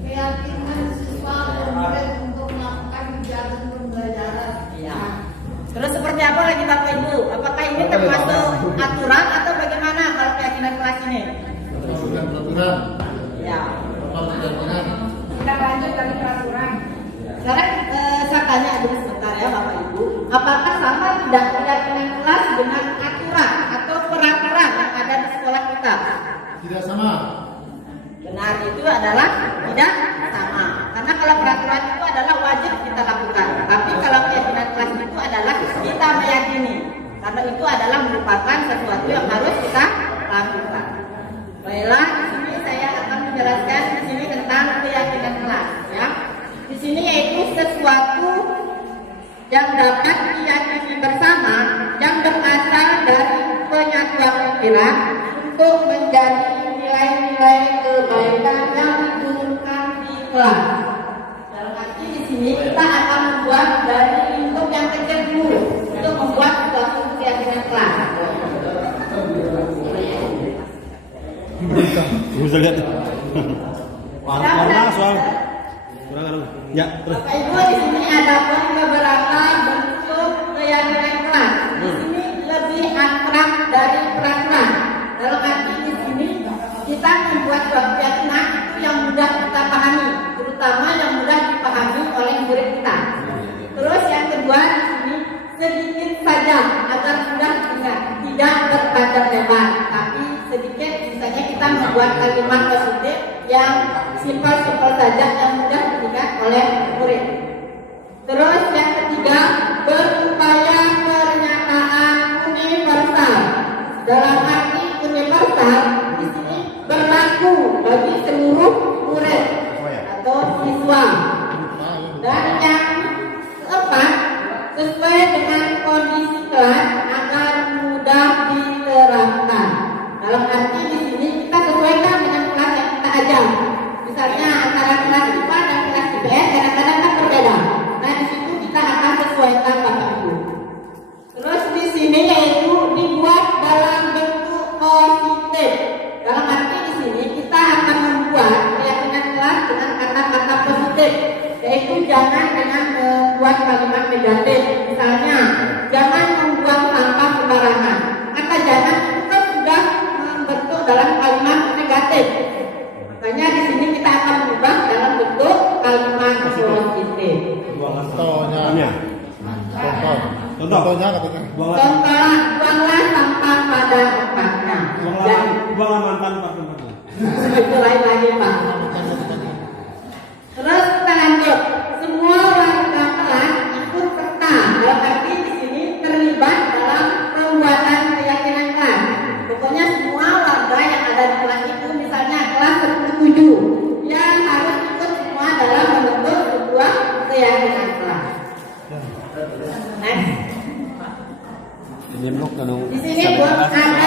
Keyakinan siswa dan murid untuk melakukan kegiatan pembelajaran. Ya. Terus seperti apa lagi Bapak Ibu? Apakah ini termasuk aturan atau bagaimana kalau keyakinan kelas ini? Peraturan. Ya. Keyakinan. Kita lanjut dari peraturan. Sekarang saya tanya dulu sebentar ya Bapak Ibu. Apakah sama tidak keyakinan kelas dengan aturan atau peraturan yang ada di sekolah kita? Tidak sama. Benar, itu adalah tidak sama. Karena kalau peraturan itu adalah wajib kita lakukan. Tapi kalau keyakinan kelas itu adalah kita meyakini. Karena itu adalah merupakan sesuatu yang harus kita lakukan. Baiklah, di sini saya akan menjelaskan di sini tentang keyakinan kelas. Ya, di sini yaitu sesuatu yang dapat diyakini bersama, yang berasal dari penyatuan pikiran untuk menjadi nilai-nilai kebaikan yang diturunkan di kelas. Dalam arti di sini kita akan membuat dari lingkup yang kecil dulu untuk membuat suatu keyakinan kelas. Bisa lihat. Warna soal. Ya, terus. Bapak Ibu, di sini ada beberapa bentuk keyakinan kelas. Di sini lebih akrab dari peraturan. Dalam arti di sini kita membuat suatu keyakinan itu yang mudah kita pahami, terutama yang mudah dipahami oleh murid kita. Terus yang kedua di sini sedikit saja agar mudah diingat, tidak berpanjang lebar, tapi sedikit. Misalnya kita membuat kalimat positif yang simpel-simpel saja yang mudah diingat oleh murid. Terus yang ketiga, berupaya pernyataan universal. Dalam arti universal di sini berlaku bagi seluruh murid atau siswa. Dan yang keempat, sesuai dengan kondisi kelas agar mudah diterapkan. Dalam arti di sini kita sesuaikan dengan kelas yang kita ajar. Misalnya antara kelas IPA dan kelas IPS kadang-kadang kan berbeda. Nah di situ kita akan sesuaikan Bapak Ibu. Terus di sini yaitu dibuat dalam bentuk positif. Dalam arti di sini kita akan membuat keyakinan kelas dengan kata-kata positif, yaitu jangan dengan membuat kalimat negatif. Misalnya jangan membuang sampah sembarangan. Kata jangan itu kan sudah membentuk dalam kalimat negatif. Makanya di sini kita akan berubah dalam bentuk kalimat positif. Contohnya. Contohnya katanya. Buanglah sampah pada tempatnya. Buanglah mantan Pak. Itu lain lagi Pak. Next. Ini blok kalau Di sini ada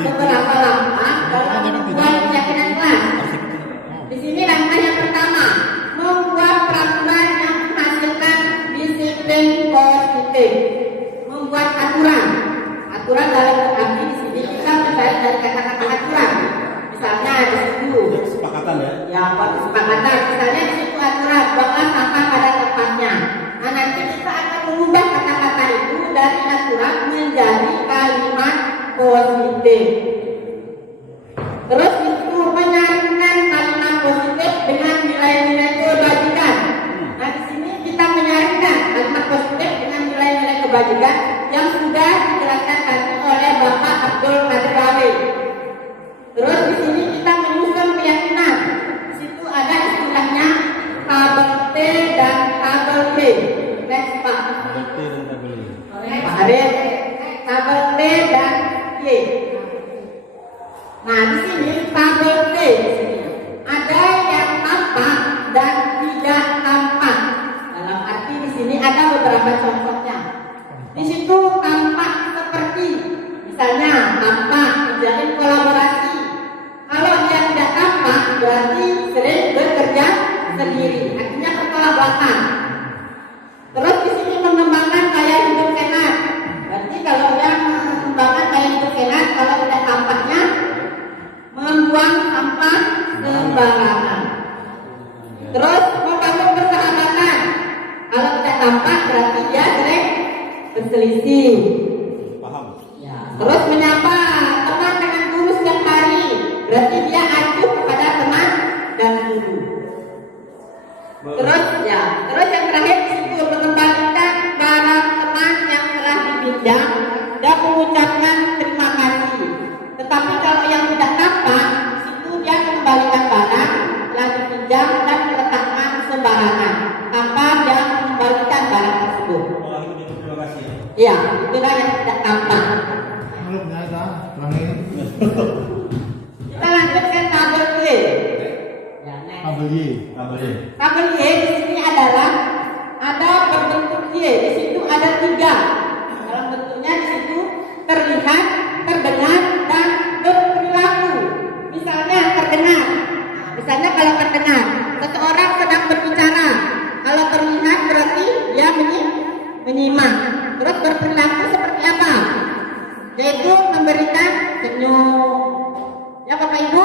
beberapa langkah dalam membuat keyakinan kelas. Di sini langkah yang pertama, membuat peraturan yang menghasilkan disiplin positif. Membuat aturan. Aturan dalam arti di sini kita mencari dari kata-kata aturan. Misalnya di situ. kesepakatan ya. Ya, buat kesepakatan. Misalnya di situ aturan buanglah sampah pada tempatnya. Nah, nanti kita akan mengubah kata-kata itu dari aturan menjadi kalimat positif. Terus itu menyaringkan kalimat positif dengan nilai-nilai kebajikan. Nah, di sini kita menyaringkan kalimat positif dengan nilai-nilai kebajikan yang sudah dijelaskan tadi oleh Bapak Abdul Qadir Rawi. Terus di sini kita menyusun keyakinan. Di situ ada istilahnya tabel T dan tabel B. Next Pak. Berarti dan tak boleh. Pak Arif, tabel T dan Y. Nah di sini tabel T di sini ada yang tampak dan tidak tampak. Dalam arti di sini ada beberapa contohnya. Di situ tampak seperti misalnya tampak menjalin kolaborasi. Kalau dia tidak tampak berarti sering bekerja sendiri. Artinya bertolak belakang. Terus di sini mengembangkan gaya hidup sehat. Berarti kalau yang mengembangkan gaya hidup sehat, kalau tidak tampaknya membuang sampah sembarangan. Terus membangun persahabatan. Kalau tidak tampak berarti dia sering berselisih. Paham? Ya. Terus menyapa teman dengan guru setiap hari. Berarti dia acuh kepada teman dan guru. Terus yang terakhir itu mengembalikan barang teman yang telah dipinjam dan mengucapkan terima kasih. Tetapi kalau yang tidak tampak, itu dia mengembalikan barang telah dipinjam dan meletakkan sembarangan tanpa dia mengembalikan barang tersebut. Oh, itu terima kasih. Iya, itulah yang tidak tampak. Kita lanjut ke tabel Y. Ya, next. Tabel Y. Tabel Y. Tabel Y di sini adalah ada berbentuk Y. Di situ ada 3. Dalam bentuknya di situ terlihat, terdengar, dan berperilaku. Misalnya terdengar. Nah, misalnya kalau terdengar, seseorang sedang berbicara. Kalau terlihat berarti dia menyimak. Terus berperilaku seperti apa? Yaitu memberikan senyum. Ya Bapak Ibu?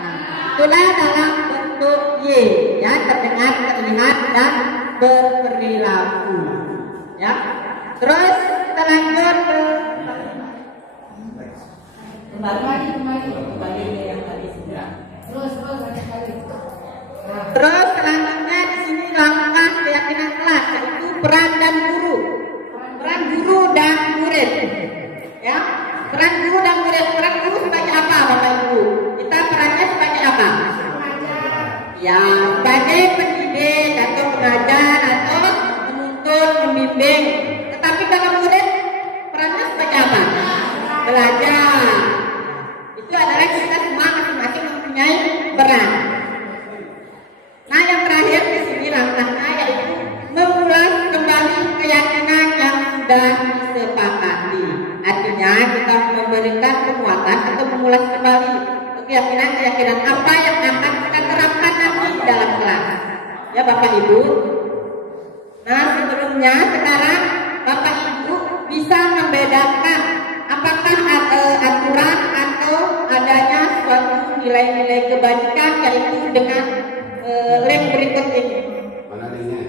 Nah, itulah dalam bentuk Y, ya, terdengar, terlihat, dan berperilaku. Ya. Terus kita lanjut ke kembali ke yang tadi sudah. Terus selanjutnya di sini langkah keyakinan kelas, yaitu peran dan guru. Peran guru dan murid. Ya. Peran guru dan murid. Peran guru sebagai apa Bapak Ibu? Kita perannya sebagai apa? Ya, sebagai pendidik atau pengajar atau menuntut, membimbing. Tetapi kalau murid perannya sebagai apa? Belajar. Itu adalah kita semua masing-masing mempunyai peran. Nah, yang terakhir di sini langkahnya yaitu mengulas kembali keyakinan yang sudah disepakati. Artinya kita memberikan penguatan atau mengulas kembali keyakinan apa yang akan kita terapkan nanti dalam kelas. Ya Bapak Ibu. Nah, sebelumnya sekarang Bapak Ibu bisa membedakan apakah aturan atau adanya suatu nilai-nilai kebajikan yaitu dengan lem berikut ini. Mana linknya?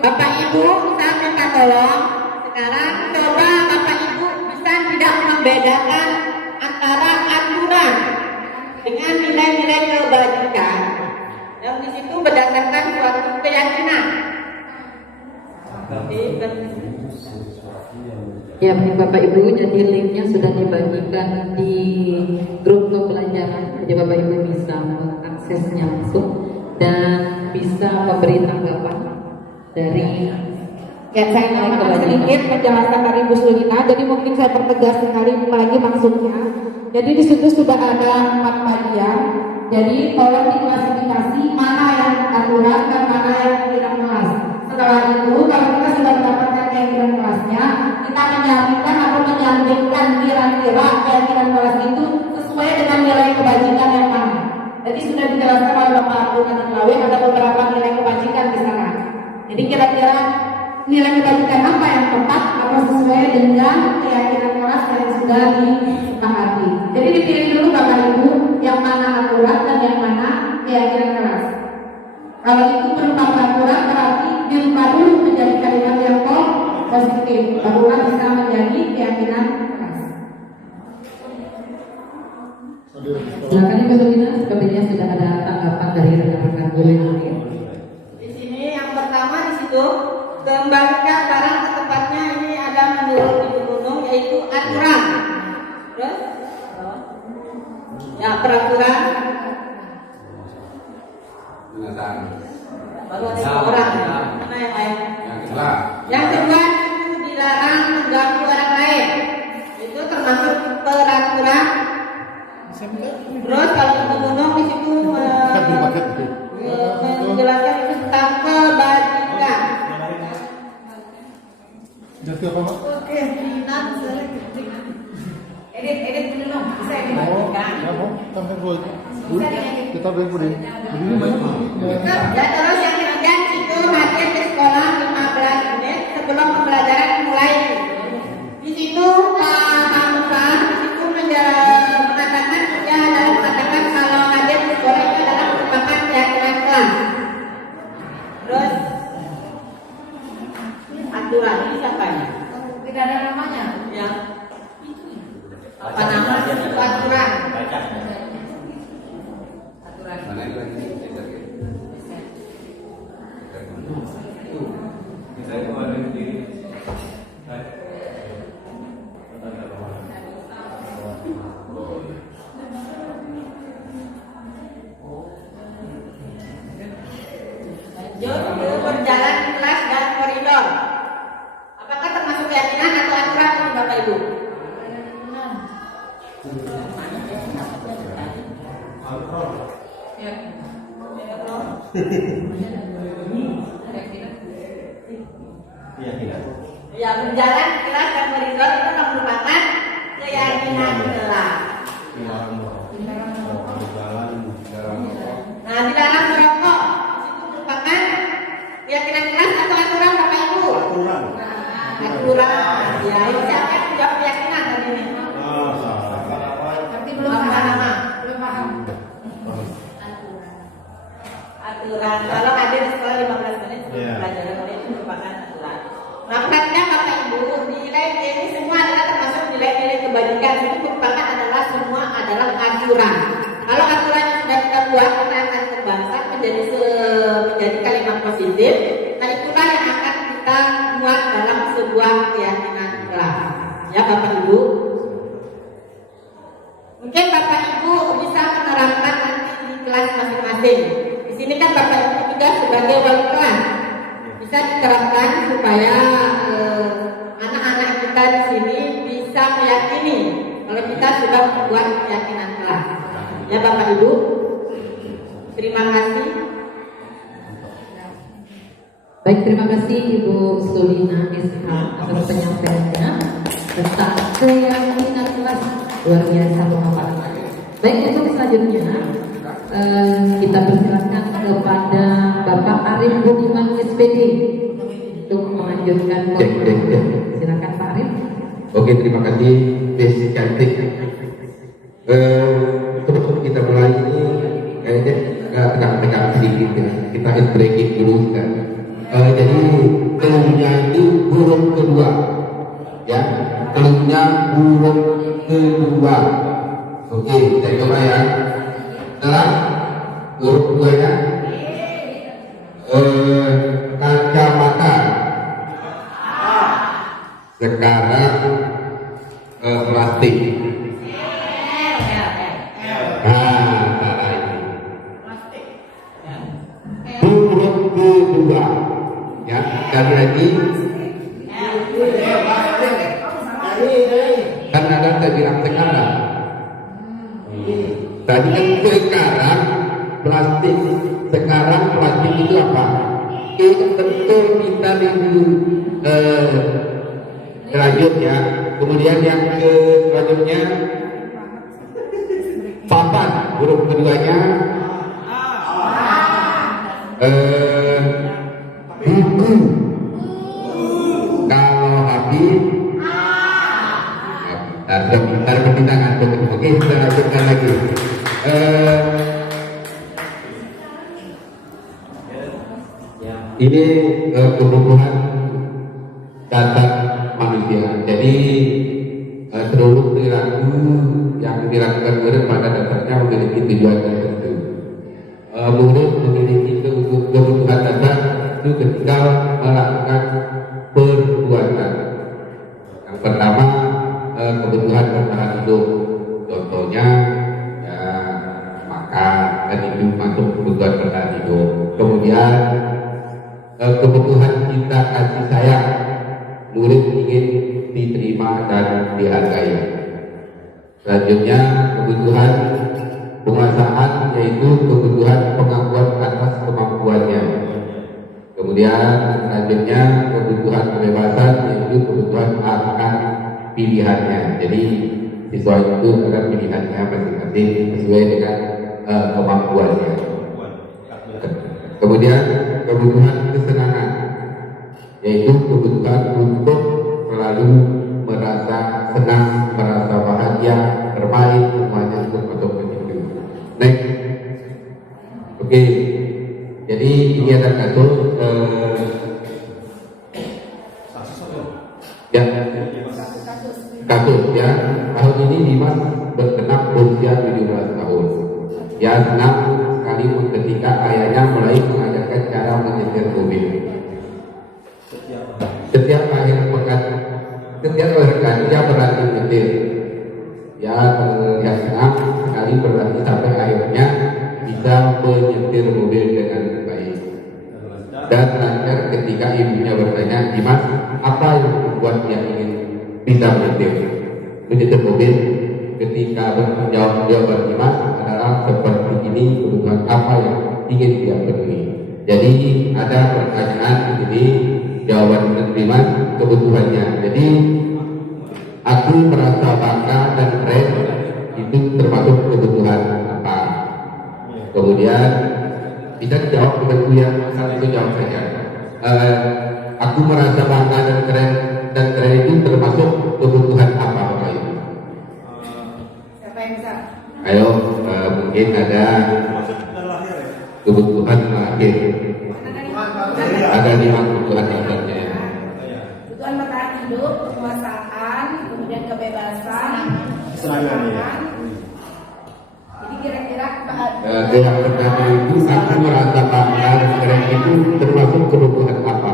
Bapak Ibu, saya minta tolong sekarang coba Bapak Ibu bisa tidak membedakan antara aturan dengan nilai-nilai kebajikan. Dan di situ berdasarkan suatu keyakinan. Ya, Bapak Ibu, jadi linknya sudah dibagikan di grup pembelajaran. Jadi Bapak Ibu bisa mengaksesnya langsung dan bisa memberi tanggapan dari. Ya, saya ingin sedikit penjelasan dari Bu Sulina. Jadi mungkin saya pertegas sekali lagi maksudnya. Jadi di situ sudah ada 4 bagian. Jadi tolong diklasifikasi mana yang makanan lawe ada beberapa nilai kebajikan di sana. Jadi kira-kira nilai kebajikan apa yang tepat atau sesuai dengan keyakinan kelas yang sudah disepakati. Jadi dipilih dulu Bapak Ibu yang mana akurat dan yang mana keyakinan kelas. Kalau itu berupa peraturan berarti dirubah dulu menjadi kalimat yang positif, barulah bisa menjadi keyakinan kelas. Silakan Ibu Sulina, sepertinya sudah ada tanggapan dari rekan-rekan guru yang lain. Di sini yang pertama di situ kembalikan barang ke tempatnya, ini ada menurut Ibu Gunung yaitu aturan. Terus ya peraturan. Baru ada aturan. Mana yang lain? Yang kedua itu dilarang mengganggu orang lain. Itu termasuk peraturan. Terus kalau Ibu Gunung di situ menjelaskan itu tentang kebajikan. Oke, edit dulu dong. Bisa kebajikan. Kita beri. Ya terus yang ketiga itu hadir di sekolah 15 menit sebelum pembelajaran mulai. Di situ Pak Musa di situ mengatakan dia adalah mengatakan kalau hadir di sekolah itu adalah merupakan keyakinan kelas. Terus aturan ini siapa ya? Tidak ada namanya. Ya. Apa nama itu aturan? Berjalan di kelas dan koridor. Apakah termasuk keyakinan atau aturan ini Bapak Ibu? Ya, berjalan di kelas dan koridor itu merupakan keyakinan kelas. Nah, dilarang merokok itu merupakan keyakinan kelas atau aturan Bapak Ibu? Aturan. Ya, ini siapa yang menjawab keyakinan tadi ini? Tapi belum paham. Belum paham. Aturan. Kalau hadir di sekolah 15 menit sebelum pelajaran mulai itu merupakan aturan. Nah, perhatikan Bapak Ibu, nilai ini semua adalah termasuk nilai-nilai kebajikan. Itu merupakan adalah semua adalah aturan. Kalau aturan yang sudah kita buat, kita akan kembangkan menjadi kalimat positif. Nah, itulah yang akan kita buat dalam sebuah keyakinan kelas. Ya Bapak Ibu. Mungkin Bapak Ibu bisa menerapkan nanti di kelas masing-masing. Di sini kan Bapak Ibu juga sebagai wali kelas bisa diterapkan supaya anak-anak kita di sini bisa meyakini kalau kita sudah membuat keyakinan kelas. Ya Bapak Ibu, terima kasih. Baik, terima kasih Ibu Sulina SH atas penyampaiannya tentang keyakinan kelas. Luar biasa pemaparan. Baik, untuk selanjutnya kita persilakan kepada Bapak Arif Budiman SPD untuk melanjutkan. Silakan Pak Arif. Oke, terima kasih Desi cantik. Sebelum kita mulai ini kayaknya agak sedikit ya. Kita breaking dulu kan. Jadi keluhnya itu huruf kedua, ya. Keluhnya huruf kedua. Oke, kita coba ya. Setelah huruf keduanya kacamata. Sekarang plastik. Huruf kedua, ya. Sekali lagi. Kan ada saya bilang sekarang. Tadi kan sekarang plastik. Sekarang plastik itu apa? Tentu kita dulu lanjut ya. Kemudian yang selanjutnya papan, huruf keduanya buku kalau habis bentar kita ngantuk. Oke, kita lanjutkan lagi. Ini kebutuhan dasar manusia. Jadi seluruh perilaku yang dilakukan murid pada dasarnya memiliki tujuan tertentu. Murid memiliki kebutuhan dasar itu ketika melakukan perbuatan. Yang pertama kebutuhan bertahan hidup. Contohnya ya makan, dan itu masuk kebutuhan bertahan hidup. Kemudian kebutuhan cinta kasih sayang, murid ingin diterima dan dihargai. Selanjutnya kebutuhan penguasaan, yaitu kebutuhan pengakuan atas kemampuannya. Kemudian selanjutnya kebutuhan kebebasan, yaitu kebutuhan akan pilihannya. Jadi siswa itu akan pilihannya masing-masing sesuai dengan kemampuannya. Kemudian kebutuhan kesenangan, yaitu kebutuhan untuk selalu merasa senang, merasa bahagia, bermain, semuanya untuk itu. Next. Oke. Jadi ini ada kasus ya, kasus ya. Tahun ini Dimas berkenap berusia 17 tahun. Ya, senang sekali ketika ayahnya mulai mengajarkan cara menyetir mobil. Setiap akhir pekan dia berlatih nyetir. Ya, terlihat senang sekali berlatih sampai akhirnya bisa menyetir mobil dengan baik. Dan lancar ketika ibunya bertanya, Dimas, apa yang membuat dia ingin bisa menyetir mobil? Ketika menjawab jawaban Dimas adalah seperti ini, kebutuhan apa yang ingin dia penuhi. Jadi ada pertanyaan di sini, jawaban Dimas kebutuhannya. Jadi aku merasa bangga dan keren, itu termasuk kebutuhan apa? Kemudian bisa dijawab dengan yang salah itu jawab saja. Aku merasa bangga dan keren itu termasuk kebutuhan apa Bapak Ibu? Siapa yang bisa? Ayo, mungkin ada kebutuhan lahir. Ada 5 kebutuhan dasarnya. Kebutuhan bertahan hidup, kekuasaan, kemudian kebebasan, Kesenangan. Jadi kira-kira Yang pertama itu aku merasa bangga dan keren itu termasuk kebutuhan apa?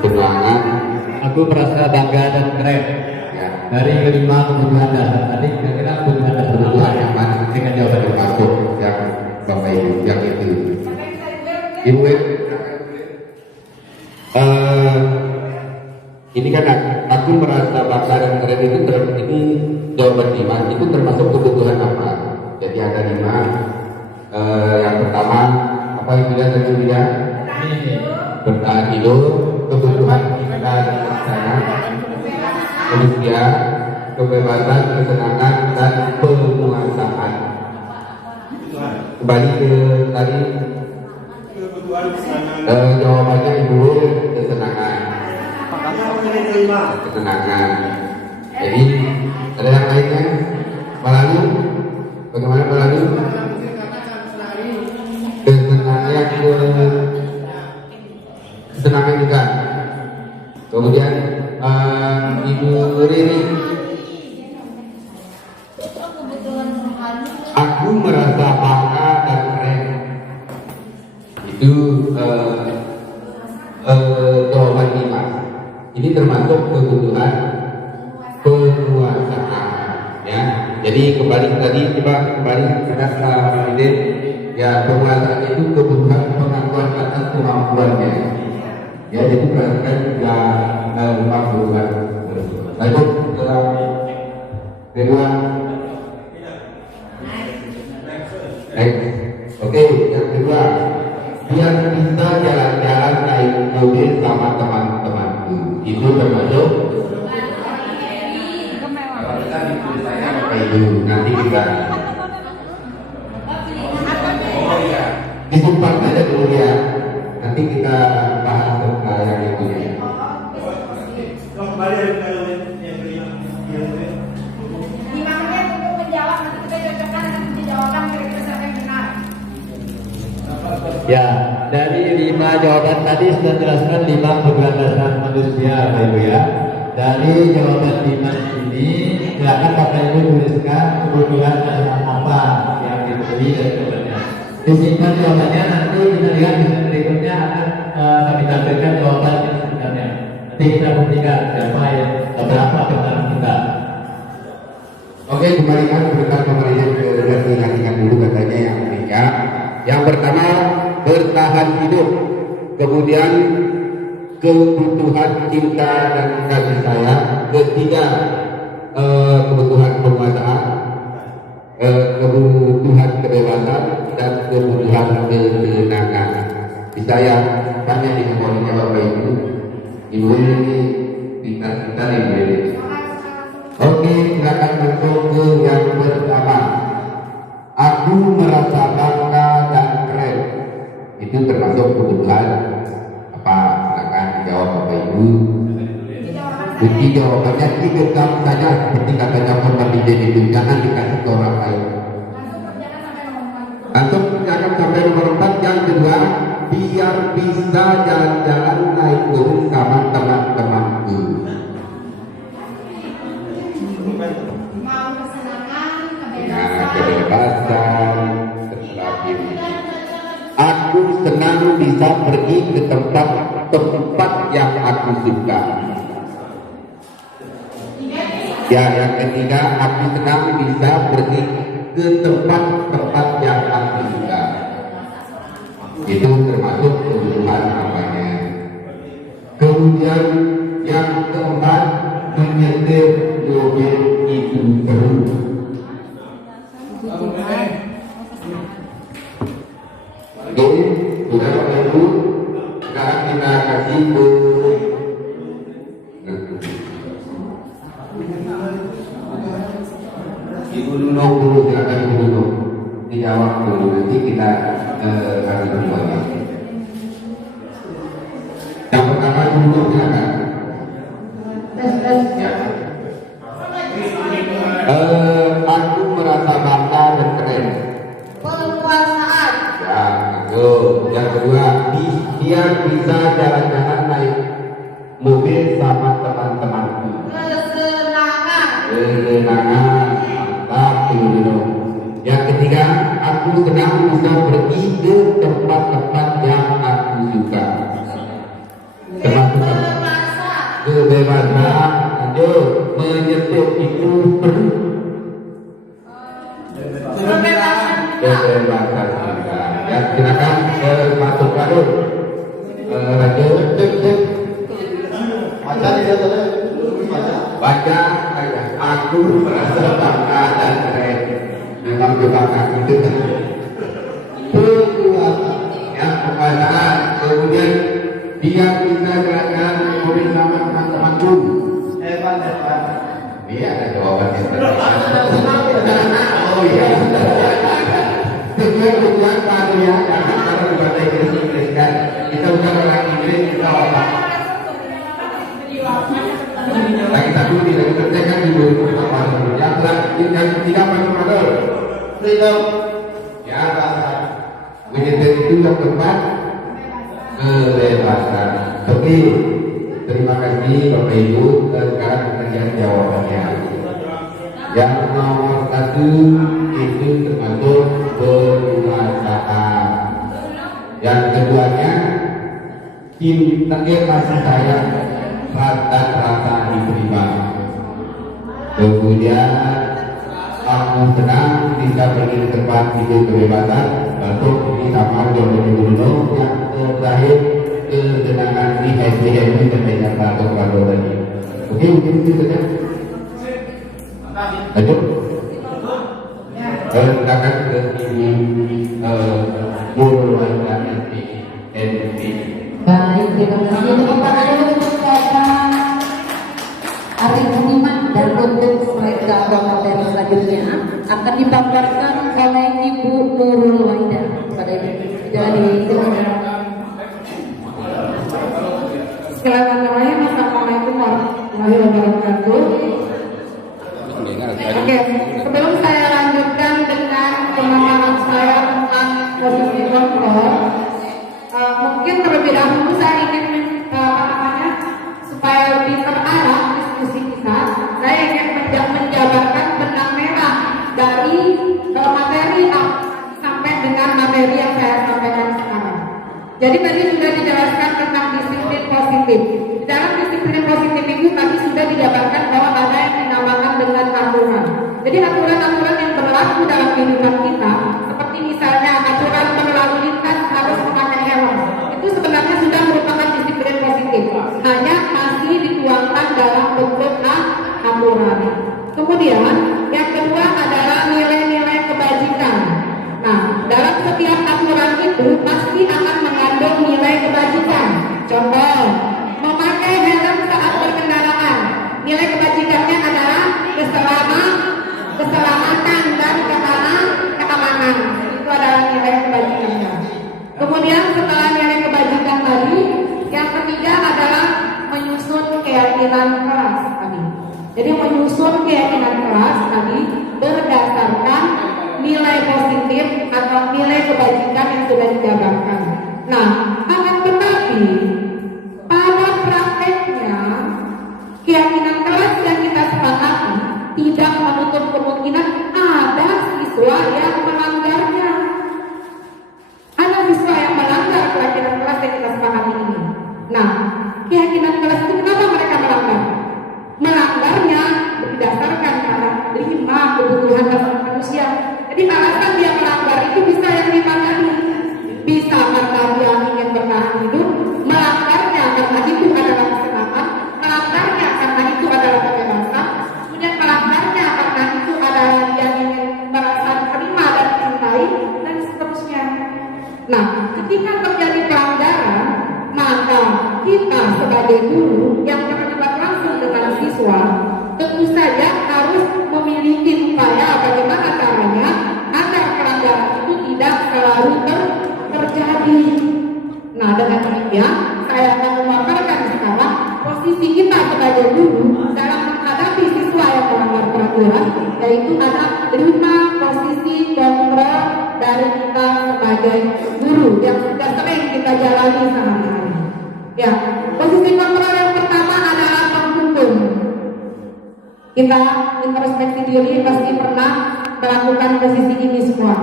Kesenangan. Aku merasa bangga dan keren. Ya. Dari kelima kebutuhan dasar tadi, kira-kira kebutuhan dasar Kebutuhan yang mana? Dengan jawaban yang masuk yang Bapak Ibu yang itu. Ibu, ini kan aku merasa bangga dan keren itu ini jawaban Dimas itu termasuk kebutuhan apa? Jadi ada 5. Yang pertama apa yang tadi dia? Bertahan hidup, kebutuhan kita di sana, kemudian kebebasan, kesenangan dan penguasaan. Kembali ke tadi. Jawabannya Ibu kesenangan. Kesenangan. Jadi ada yang lainnya? Lalu bagaimana lalu? Kesenangan juga. Kemudian Ibu Riri. Aku merasa bangga dan keren. Itu jawaban Dimas. Ini termasuk kebutuhan penguasaan, ya. Jadi kembali tadi pada ide ya, penguasaan itu kebutuhan pengakuan atas kemampuannya. Ya, jadi perhatikan juga kemampuan. Lanjut ke kedua. Oke, yang kedua, biar bisa jalan-jalan naik mobil sama teman-temanku. Itu termasuk kalau kita ditulis saya pakai itu nanti kita. Oh iya, Disumpah saja dulu ya. Nanti kita bahas yang itu ya. Kembali ke yang 5 menit untuk menjawab, nanti kita cocokkan dengan jawaban kira-kira siapa yang benar. Ya, dari 5 jawaban tadi sudah jelaskan 5 kebutuhan dasar manusia, Bapak Ibu ya. Dari jawaban 5 ini, silakan Bapak Ibu tuliskan kebutuhan dasar apa yang diberi dan jawabannya. Disingkat jawabannya, nanti kita lihat di berikutnya akan kami tampilkan jawaban yang sebenarnya. Nanti kita buktikan siapa yang berapa benar kita. Oke, kembalikan berkat pemerintah ke ingat dulu katanya yang ketiga. Yang pertama bertahan hidup, kemudian kebutuhan cinta dan kasih sayang, ketiga kebutuhan penguasaan, kebutuhan kebebasan dan kebutuhan ketenangan. Bisa yang tanya di sekolahnya Bapak Ibu, Ibu ini pintar-pintar Ibu ini. Oke, silakan masuk ke yang pertama. Aku merasa bangga dan keren. Itu termasuk kebutuhan apa? Silakan dijawab Bapak Ibu. Kunci jawabannya digenggam saja seperti katanya Korban DJ itu, jangan dikasih ke orang lain. Langsung kerjakan sampai nomor 4. Yang kedua, biar bisa jalan-jalan naik gunung sama teman-temanku. Mau kesenangan, Nah, kebebasan. kebebasan. Aku senang bisa pergi ke tempat yang aku suka. Ya, yang ketiga, aku senang bisa pergi ke tempat yang aku suka. Itu termasuk kebutuhan apanya. Kemudian yang keempat, menyetir mobil itu terus. Oke, sudah Bapak Ibu. Sekarang kita kasih ke Ibu Nunung dulu, silakan Ibu Nunung dijawab dulu, nanti kita kasih semuanya. Yang pertama Ibu Nunung silakan. Ya. Aku merasa bangga dan keren. Penguasaan. Ya, itu. Yang kedua, dia bisa jalan-jalan naik mobil sama teman-temanku. Kesenangan. Kesenangan, mantap dulu. Yang ketiga, aku senang bisa pergi ke tempat-tempat yang aku suka. Teman-teman, kebebasan. Lanjut, menyetir itu perlu. Kebebasan. Kebebasan kita. Ya, silakan masuk kado. Lanjut. Baca tidak boleh. Baca. Aku merasa bangga dan keren. Memang kebanggaan itu kan. Penguasaan. Ya, penguasaan. Kemudian dia bisa jalan-jalan mobil sama teman-temanku. Hebat. Iya, ada jawabannya. Oh iya. Tujuan baru ya, karena di bahasa Inggris kan kita bukan orang Inggris, kita orang. Lagi satu tidak dikerjakan dulu apa dulu. Yang ketiga apa nomor? Freedom. Ya, menyetir itu yang keempat kebebasan. Oke, terima kasih Bapak Ibu. Sekarang kita lihat jawabannya. Yang nomor 1 itu termasuk penguasaan. Yang keduanya cinta kasih sayang rasa diterima. Kemudian aku senang bisa pergi ke tempat itu kebebasan. Untuk ini sama jawaban dulu. Yang terakhir ketenangan di SDM ini terdengar atau kalau lagi. Oke, mungkin itu saja. Lanjut. Silakan ke ini Nurul Wahida NP. Baik, terima kasih untuk Bapak Arif Budiman, dan untuk mereka materi selanjutnya akan dipaparkan oleh Ibu Nurul Wahida. Pada Ibu kontrol, mungkin terlebih dahulu saya ingin supaya lebih terarah diskusi kita, saya ingin menjabarkan benang merah dari materi sampai dengan materi yang saya sampaikan sekarang. Jadi tadi sudah dijelaskan tentang disiplin positif. Di dalam disiplin positif itu tadi sudah dijabarkan bahwa ada yang dinamakan dengan aturan. Jadi aturan-aturan yang berlaku dalam kehidupan kita, seperti misalnya aturan berlalu lintas harus memakai helm, itu sebenarnya sudah merupakan disiplin positif. Hanya masih dituangkan dalam bentuk aturan. Kemudian yang kedua adalah nilai-nilai kebajikan. Nah, dalam setiap aturan itu pasti akan mengandung nilai kebajikan. Contoh, memakai helm saat berkendaraan. Nilai kebajikannya adalah keselamatan dan keamanan. Itu adalah nilai kebajikannya. Kemudian setelah nilai kebajikan tadi, yang ketiga adalah menyusun keyakinan keras tadi. Jadi menyusun keyakinan keras tadi berdasarkan nilai positif atau nilai kebajikan yang sudah dijabarkan. Nah, akan tetapi pada prakteknya keyakinan keras yang kita sepakati tidak menutup kemungkinan ada siswa yang melanggarnya. Ada siswa yang melanggar keyakinan keras yang kita sepakati ini. Nah, keyakinan keras itu kenapa mereka melanggar? Melanggarnya berdasarkan pada 5 kebutuhan dasar manusia. Jadi alasan dia melanggar itu bisa yang dipahami. Bisa karena dia ingin bertahan hidup, melanggarnya karena itu adalah kesenangan, melanggarnya karena itu adalah kebebasan, kemudian melanggarnya karena itu adalah dia ingin merasa terima dan dicintai, dan seterusnya. Nah, ketika terjadi pelanggaran, maka kita sebagai guru yang terlibat langsung dengan siswa tentu saja harus memiliki upaya bagaimana caranya agar pelanggaran itu tidak selalu terjadi. Nah, dengan demikian saya akan memaparkan sekarang posisi kita sebagai guru dalam menghadapi siswa yang melanggar peraturan, yaitu ada 5 posisi kontrol dari kita sebagai guru yang sudah sering kita jalani sehari-hari. Ya, posisi kontrol yang pertama adalah menghukum. Kita introspeksi diri pasti pernah melakukan posisi ini semua.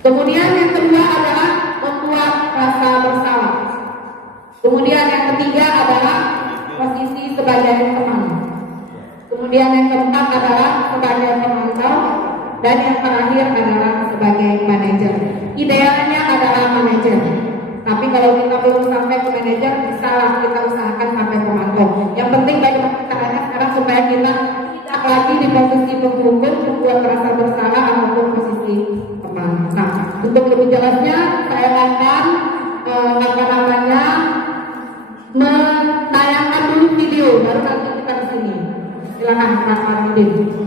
Kemudian yang kedua adalah membuat rasa bersalah. Kemudian yang ketiga adalah posisi sebagai teman. Kemudian yang keempat adalah sebagai pemantau, dan yang terakhir adalah sebagai manajer. Idealnya adalah manajer. Tapi kalau kita belum sampai ke manajer, bisa kita usahakan sampai pemantau. Yang penting bagaimana caranya sekarang supaya kita tidak lagi di posisi penghukum, membuat rasa bersalah ataupun posisi teman. Nah, untuk lebih jelasnya saya akan menayangkan dulu video, baru nanti kita ke sini. Silakan Pak Arudin.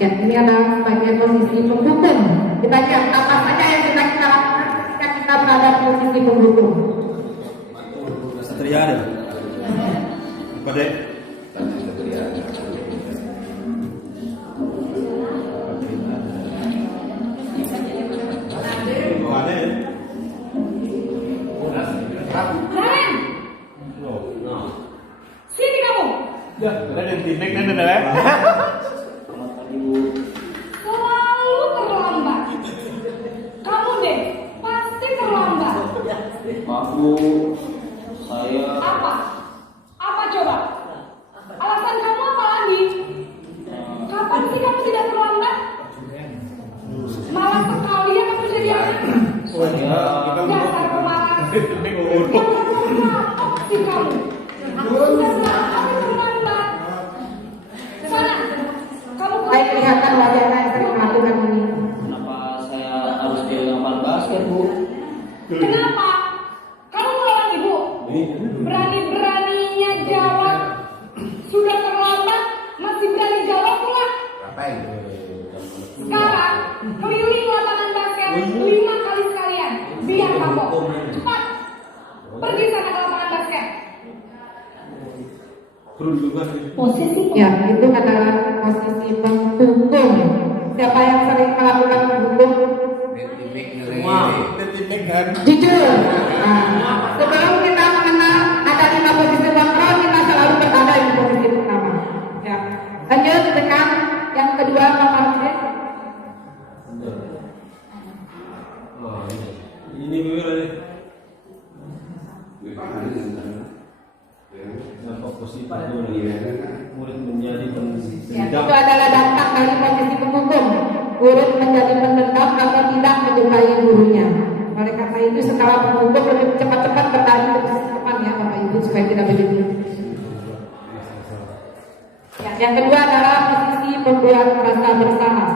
Ya, ini adalah sebagai posisi penghukum. Kita lihat apa saja yang kita lakukan ketika kita berada di posisi penghukum. Satria ada. Apa deh? Karen, sini kamu. Ya, ada di titik dan ada. Selalu terlambat. Kamu deh, pasti terlambat. Maaf, saya. Apa? Apa coba? Alasan kamu apa lagi? Kapan sih kamu tidak terlambat? Malas sekali ya kamu jadi anak. Dasar pemalas. Apa sih kamu? Sudah berapa terlambat? Sana, kamu Baik, kelihatan wajah saya sering melakukan ini. Kenapa saya harus dia ngamal basket, Bu? Kenapa? Kamu seorang ibu. Berani-beraninya jawab. Sudah terlambat, masih berani jawab pula. Sekarang, keliling lapangan basket 5 kali sekalian. Biar kamu. Cepat. Pergi sana ke lapangan basket. Posisi ya itu adalah posisi penghukum. Siapa yang sering melakukan penghukum? Jujur. Nah, sebelum kita mengenal ada 5 posisi kontrol, kita selalu berada di posisi pertama. Ya. Lanjut dengan yang kedua, Pak Martin. Ini bagaimana? Murid menjadi Ya, itu adalah dampak dari posisi penghukum. Murid menjadi pendendam atau tidak menyukai gurunya. Oleh karena itu setelah penghukum lebih cepat-cepat berlari ke posisi depan ya Bapak Ibu supaya tidak begitu. Ya, yang kedua adalah posisi pembuat merasa bersalah.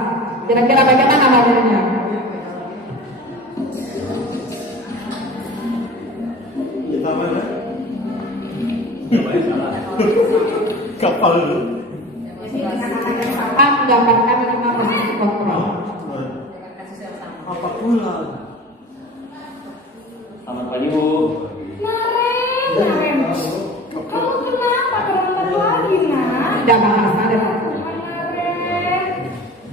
Kira-kira bagaimana modelnya? Kapal dulu. Apa menggambarkan 5 posisi kontrol? Apa pula? Selamat pagi Bu. Naren. Kamu kenapa terlambat lagi, Nak? Tidak bahasa deh. Naren.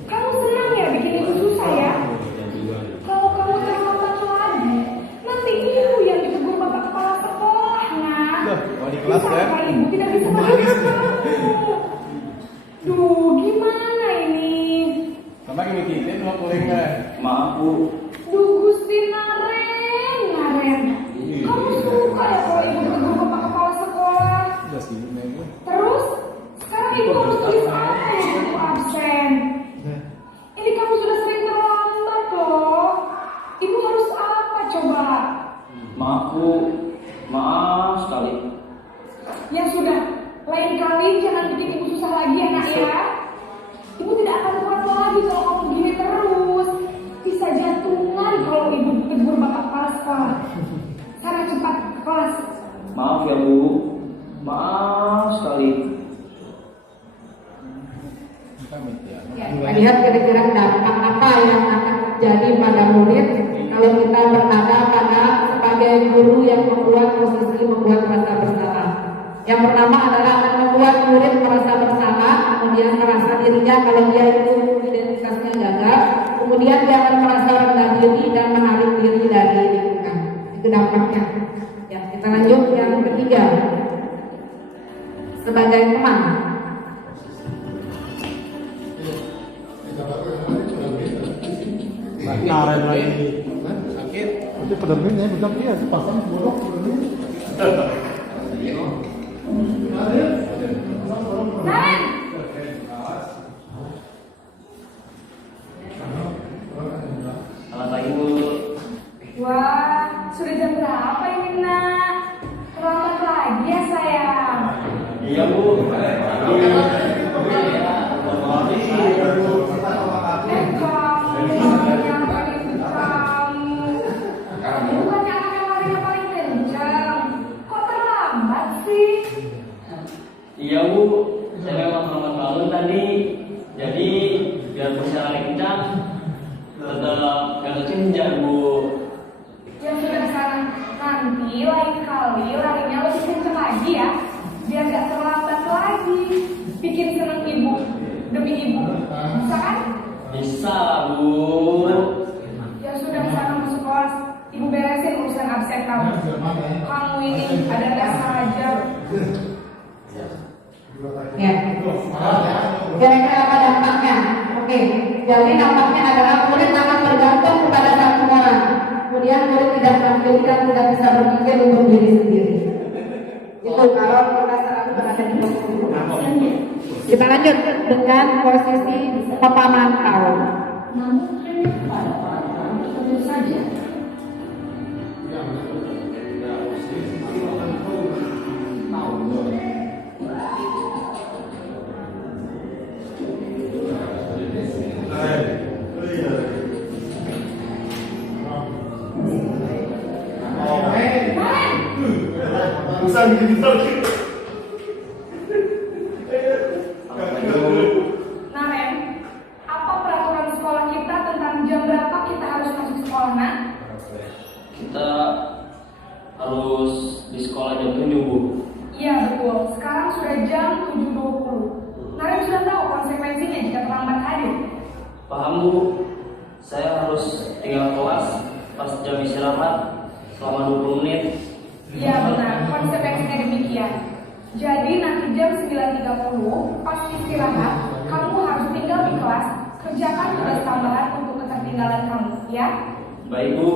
Kamu senang ya bikin itu susah ya? Kalau kamu terlambat lagi, nanti ibu yang ditegur bapak kepala sekolah, Nak. Di kelas ya? Sampai ibu tidak bisa mengajar kamu. Duh, gimana ini? Sama kayak kita mau kuling nggak? Maaf Bu. Duh, Gusti Naren. Kamu suka ya kalau ibu ditegur bapak kepala sekolah? Udah sih, nego. Terus, sekarang ibu harus tulis apa ya ibu absen? Ini kamu sudah sering terlambat loh. Ibu harus apa coba? Maaf Bu. Maaf sekali. Ya sudah, lain kali jangan bikin ibu susah lagi ya nak ya. Ibu tidak akan kuat lagi kalau kamu begini terus. Bisa jantungan kalau ibu tegur bapak kepala sekolah. Sana cepat ke kelas. Maaf ya Bu. Maaf sekali. Ya, kita lihat kira-kira dampak apa yang akan terjadi pada murid kalau kita berada pada sebagai guru yang membuat posisi membuat rasa bersalah. Yang pertama adalah akan membuat murid merasa bersalah, kemudian merasa dirinya kalau dia itu identitasnya gagal, kemudian dia akan merasa rendah diri dan menarik diri dari lingkungan. Itu dampaknya. Ya, kita lanjut yang ketiga. Sebagai teman. Naren lagi. Sakit. Itu penerbitnya bukan dia, pasang bolok. Naren! Selamat pagi Bu. Wah, sudah jam berapa ini nak? Terlambat lagi ya sayang. Iya Bu. Yang paling kamu. Bukannya anak yang larinya paling kencang. Kok terlambat sih? Iya Bu. Saya memang selamat bangun tadi. Jadi biar bisa lari kencang, tetap gak kekenjar Bu. Ya sudah sana. Nanti lain kali larinya lebih kencang lagi ya. Biar gak terlambat lagi. Bikin seneng ibu demi ibu. Bisa kan? Bisa Bu. Ya sudah sana masuk kelas. Ibu beresin urusan absen kamu. Kamu ini ada saja. Ya. Kira-kira apa dampaknya? Oke, jadi dampaknya adalah murid akan bergantung kepada satu orang. Kemudian murid tidak menampilkan, tidak bisa berpikir untuk diri sendiri. Itu kalau kita selalu berada di posisi absen. Kita lanjut dengan posisi pemantau. Namun pada orang tentu saja. Naren, apa peraturan sekolah kita tentang jam berapa kita harus masuk sekolah, nak? Kita harus di sekolah jam 7, Bu. Iya betul, sekarang sudah jam 7.20. Naren sudah tahu konsekuensinya jika terlambat hadir. Paham, Bu. Saya harus tinggal kelas pas jam istirahat selama 20 menit. Iya benar, konsekuensinya demikian. Jadi nanti jam 9.30 pas istirahat, kamu harus tinggal di kelas, kerjakan tugas tambahan untuk ketertinggalan kamu, ya? Baik, Bu.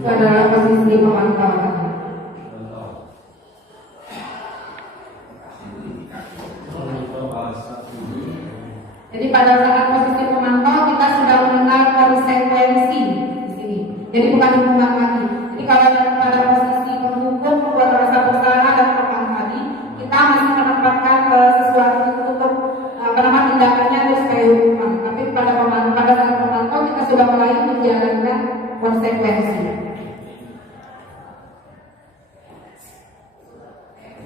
Itu adalah posisi pemantau. Jadi pada saat posisi pemantau kita sudah mengenal konsekuensi di sini. Jadi bukan hukuman lagi. Jadi kalau pada posisi penghukum, membuat rasa bersalah dan hukuman tadi, kita masih menempatkan sesuatu untuk tindakannya terus kayak hukuman. Tapi pada saat pemantau kita sudah mulai menjalankan konsekuensi.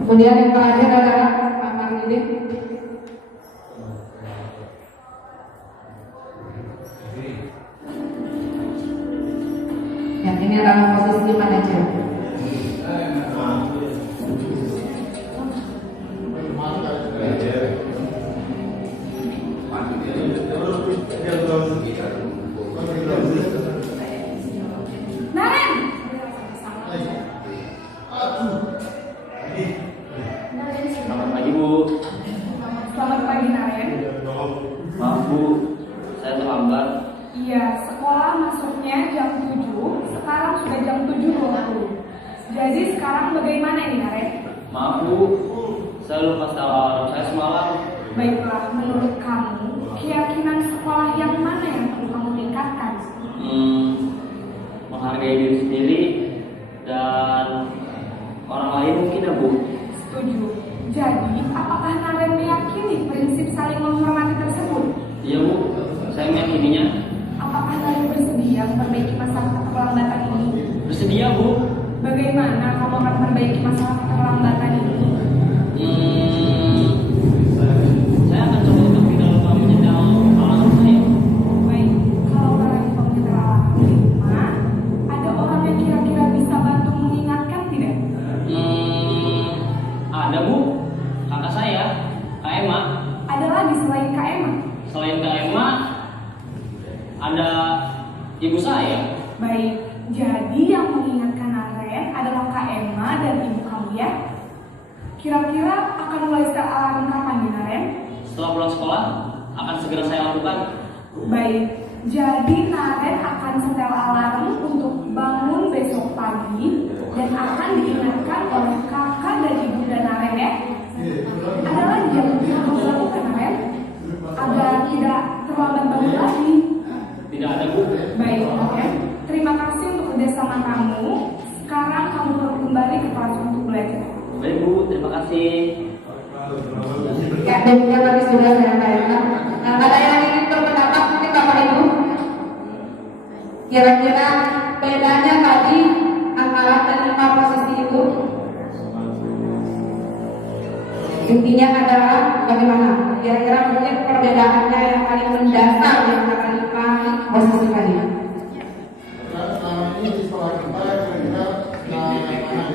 Kemudian yang terakhir adalah Pak Margidin. Yang ini adalah posisi manajer. Selamat pagi, Bu. Selamat pagi, Naren. Maaf, Bu. Saya terlambat. Iya, sekolah masuknya jam 7, sekarang sudah jam 7.20. Jadi sekarang bagaimana ini, Naren? Maaf, Bu. Saya lupa setel alarm saya semalam. Baiklah, menurut kamu, keyakinan sekolah yang mana yang perlu kamu tingkatkan? Menghargai diri sendiri dan orang lain mungkin, ya, Bu. Setuju. Jadi, apakah Naren meyakini prinsip saling menghormati tersebut? Iya, Bu. Saya meyakininya. Apakah Naren bersedia memperbaiki masalah keterlambatan ini? Bersedia, Bu. Bagaimana kamu akan memperbaiki masalah keterlambatan ini? Saya akan coba untuk tidak lupa menyetel alarm saya. Baik, kalau Naren lupa menyetel alarm di rumah, ada orang yang kira-kira bisa bantu mengingatkan tidak? Ada, Bu. Kakak saya, Kak Emma. Ada lagi selain Kak Emma? Selain Kak Emma, ada ibu saya. Baik, jadi yang mengingatkan Naren adalah Kak Emma dan ibu kamu, ya? Kira-kira akan mulai setel alarm kapan nih, Naren? Setelah pulang sekolah, akan segera saya lakukan. Baik, jadi Naren akan setel alarm untuk bangun besok pagi dan akan diingatkan oleh kakak dan ibu dan Naren, ya? Ada lagi yang kamu lakukan, Naren? Agar tidak terlambat bangun lagi. Tidak ada, Bu. Baik, Naren. Terima kasih untuk kerjasama kamu. Sekarang kamu perlu kembali ke kelas untuk belajar. Baik, Bu. Terima kasih. Ya, demikian tadi sudah saya tanyakan. Nah, ada yang ingin berpendapat mungkin Bapak Ibu? Kira-kira bedanya tadi antara kelima posisi itu? Intinya adalah bagaimana? Kira-kira mungkin perbedaannya yang paling mendasar di antara 5 posisi tadi. Selama ini di sekolah kita kira-kira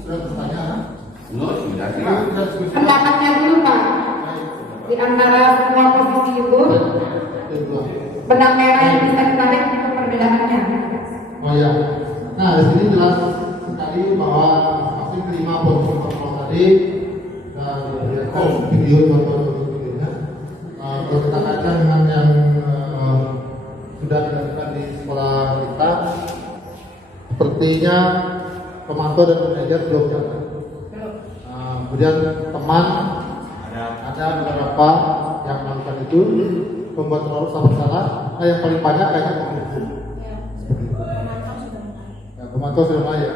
sudah bertanya. Pendapatnya dulu Pak. Di antara semua posisi itu, benang merah yang bisa ditarik itu perbedaannya. Oh ya. Nah, di sini jelas sekali bahwa masing kelima posisi tadi dan video contoh-contohnya. Kalau kita kaca dengan yang sudah dilakukan di sekolah kita, sepertinya pemantau dan manajer belum jalan. Kemudian teman ada beberapa yang melakukan itu, membuat rasa bersalah. Nah, yang paling banyak kayaknya penghukum. Ya, pemantau sudah mulai ya.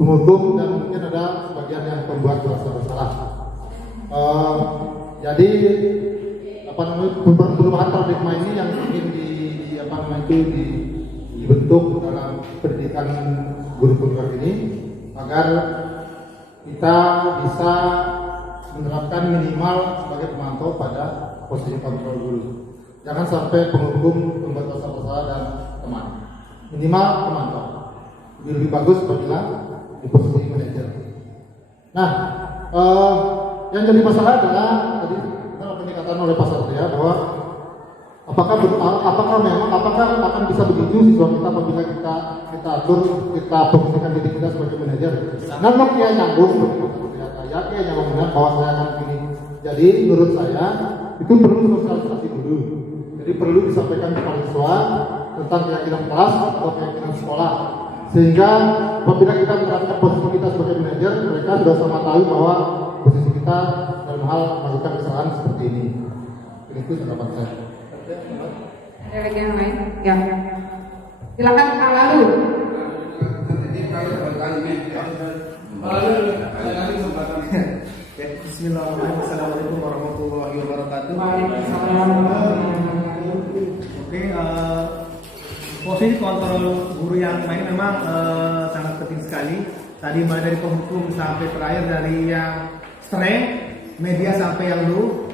Penghukum dan mungkin ada sebagian yang membuat rasa bersalah. Jadi perubahan paradigma ini yang ingin dibentuk dalam pendidikan guru primer ini agar kita bisa menerapkan minimal sebagai pemantau pada posisi kontrol guru. Jangan sampai penghukum membuat rasa bersalah siswa dan teman. Minimal pemantau. Lebih bagus apabila di posisi manajer. Nah, yang jadi masalah adalah tadi apa yang dikatakan oleh Pak Satria bahwa apakah akan bisa begitu siswa kita apabila kita atur, kita posisikan diri kita sebagai manajer. Namun dia nyambung benar bahwa saya akan begini. Jadi menurut saya itu perlu sosialisasi dulu. Jadi perlu disampaikan kepada siswa tentang keyakinan kelas atau keyakinan sekolah. Sehingga apabila kita menerapkan posisi kita sebagai manajer, mereka sudah sama tahu bahwa posisi kita dalam hal melakukan kesalahan seperti ini. Itu pendapat saya. Ada lagi yang lain? Ya. Silakan Pak Lalu. Bismillahirrahmanirrahim. Assalamualaikum warahmatullahi wabarakatuh. Oke, posisi kontrol guru yang main memang sangat penting sekali. Tadi mulai dari penghukum sampai terakhir, dari yang strength, media sampai yang low.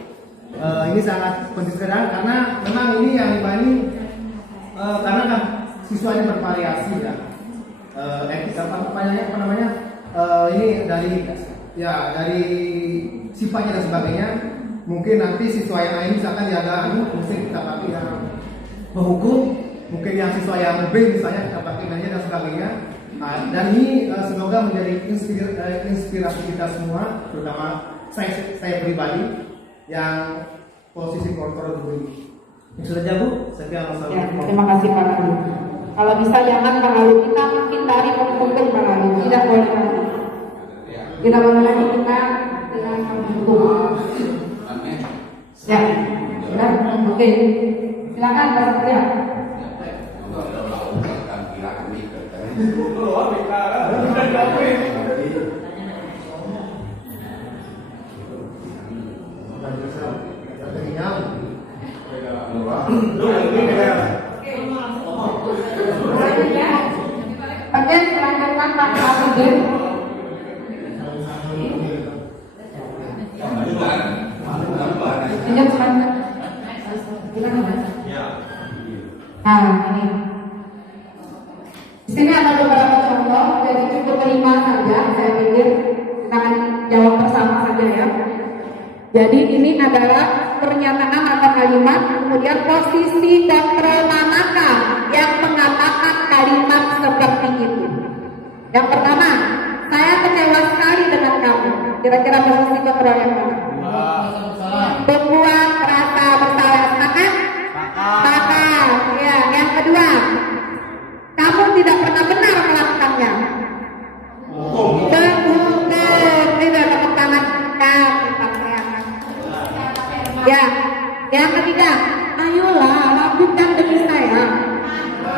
Ini sangat penting sekali karena memang ini yang ini karena kan siswanya bervariasi ya. Ini dari sifatnya dan sebagainya. Mungkin nanti siswa yang lain misalkan diada mungkin kita pakai yang menghukum, mungkin yang siswa yang B misalnya kita pakai nanya dan sebagainya. Dan ini semoga menjadi inspirasi kita semua, terutama saya pribadi yang posisi kontrol dulu. Sudah jauh, sekian Ya, terima kasih Pak Lalu. Kalau bisa jangan Pak Lalu, kita makin dari menghukum Pak Lalu, tidak boleh lagi. Tidak boleh lagi kita dengan menghukum. Ya, sudah, oke. Silakan Pak Satria. Oke, silakan Pak Lalu. Nah, ini. Di sini ada beberapa contoh, jadi cukup 5 saja. Saya pikir kita akan jawab bersama saja ya. Jadi ini adalah pernyataan atau kalimat, kemudian posisi kontrol manakah yang mengatakan kalimat seperti itu. Yang pertama, saya kecewa sekali dengan kamu. Kira-kira posisi kontrol yang mana? Membuat rasa bersalah. Sepakat? Sepakat. Ya. Yang kedua, kamu tidak pernah benar melakukannya. Betul. Tidak tepuk tangan. Ya. Yang ketiga, ayolah lakukan demi saya.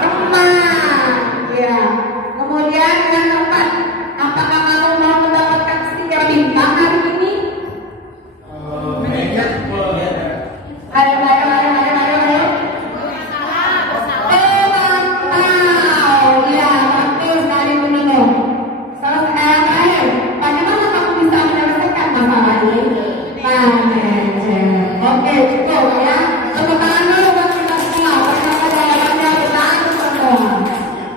Teman. Ya. Kemudian yang keempat, apakah kamu mau mendapatkan stiker bintang hari ini? Ayo. Ya, betul sekali benar. Terakhir, bagaimana kamu bisa menyelesaikan masalah ini? Manajer. Oke, cukup ya. Tepuk tangan dulu buat kita semua. Bersama jawabannya kita semua.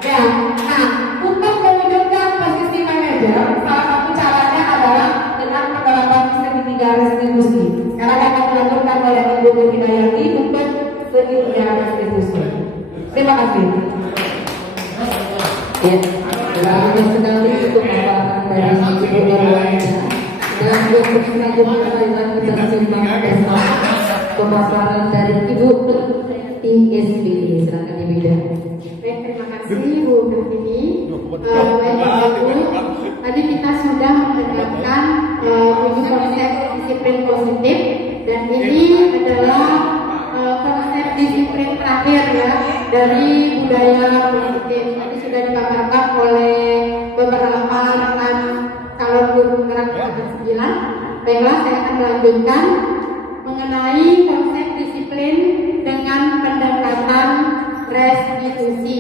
Ya, nah, untuk mewujudkan posisi manajer, salah satu caranya adalah dengan penerapan segitiga restitusi. Karena akan dilakukan oleh Ibu Hidayati untuk segitiga restitusi. Terima kasih. Ya, bagus sekali untuk pemaparan dari Ibu Irwana. Dan berikutnya kita simak bersama pemaparan dari Ibu TSB. Silakan Ibu Ida. Baik, terima kasih Bu Kartini. Tadi kita sudah mendengarkan 7 konsep disiplin positif, dan ini adalah konsep disiplin terakhir ya dari budaya positif. Tadi sudah dipaparkan oleh beberapa rekan calon guru penggerak 9. Baiklah, saya akan melanjutkan mengenai konsep disiplin dengan pendekatan restitusi.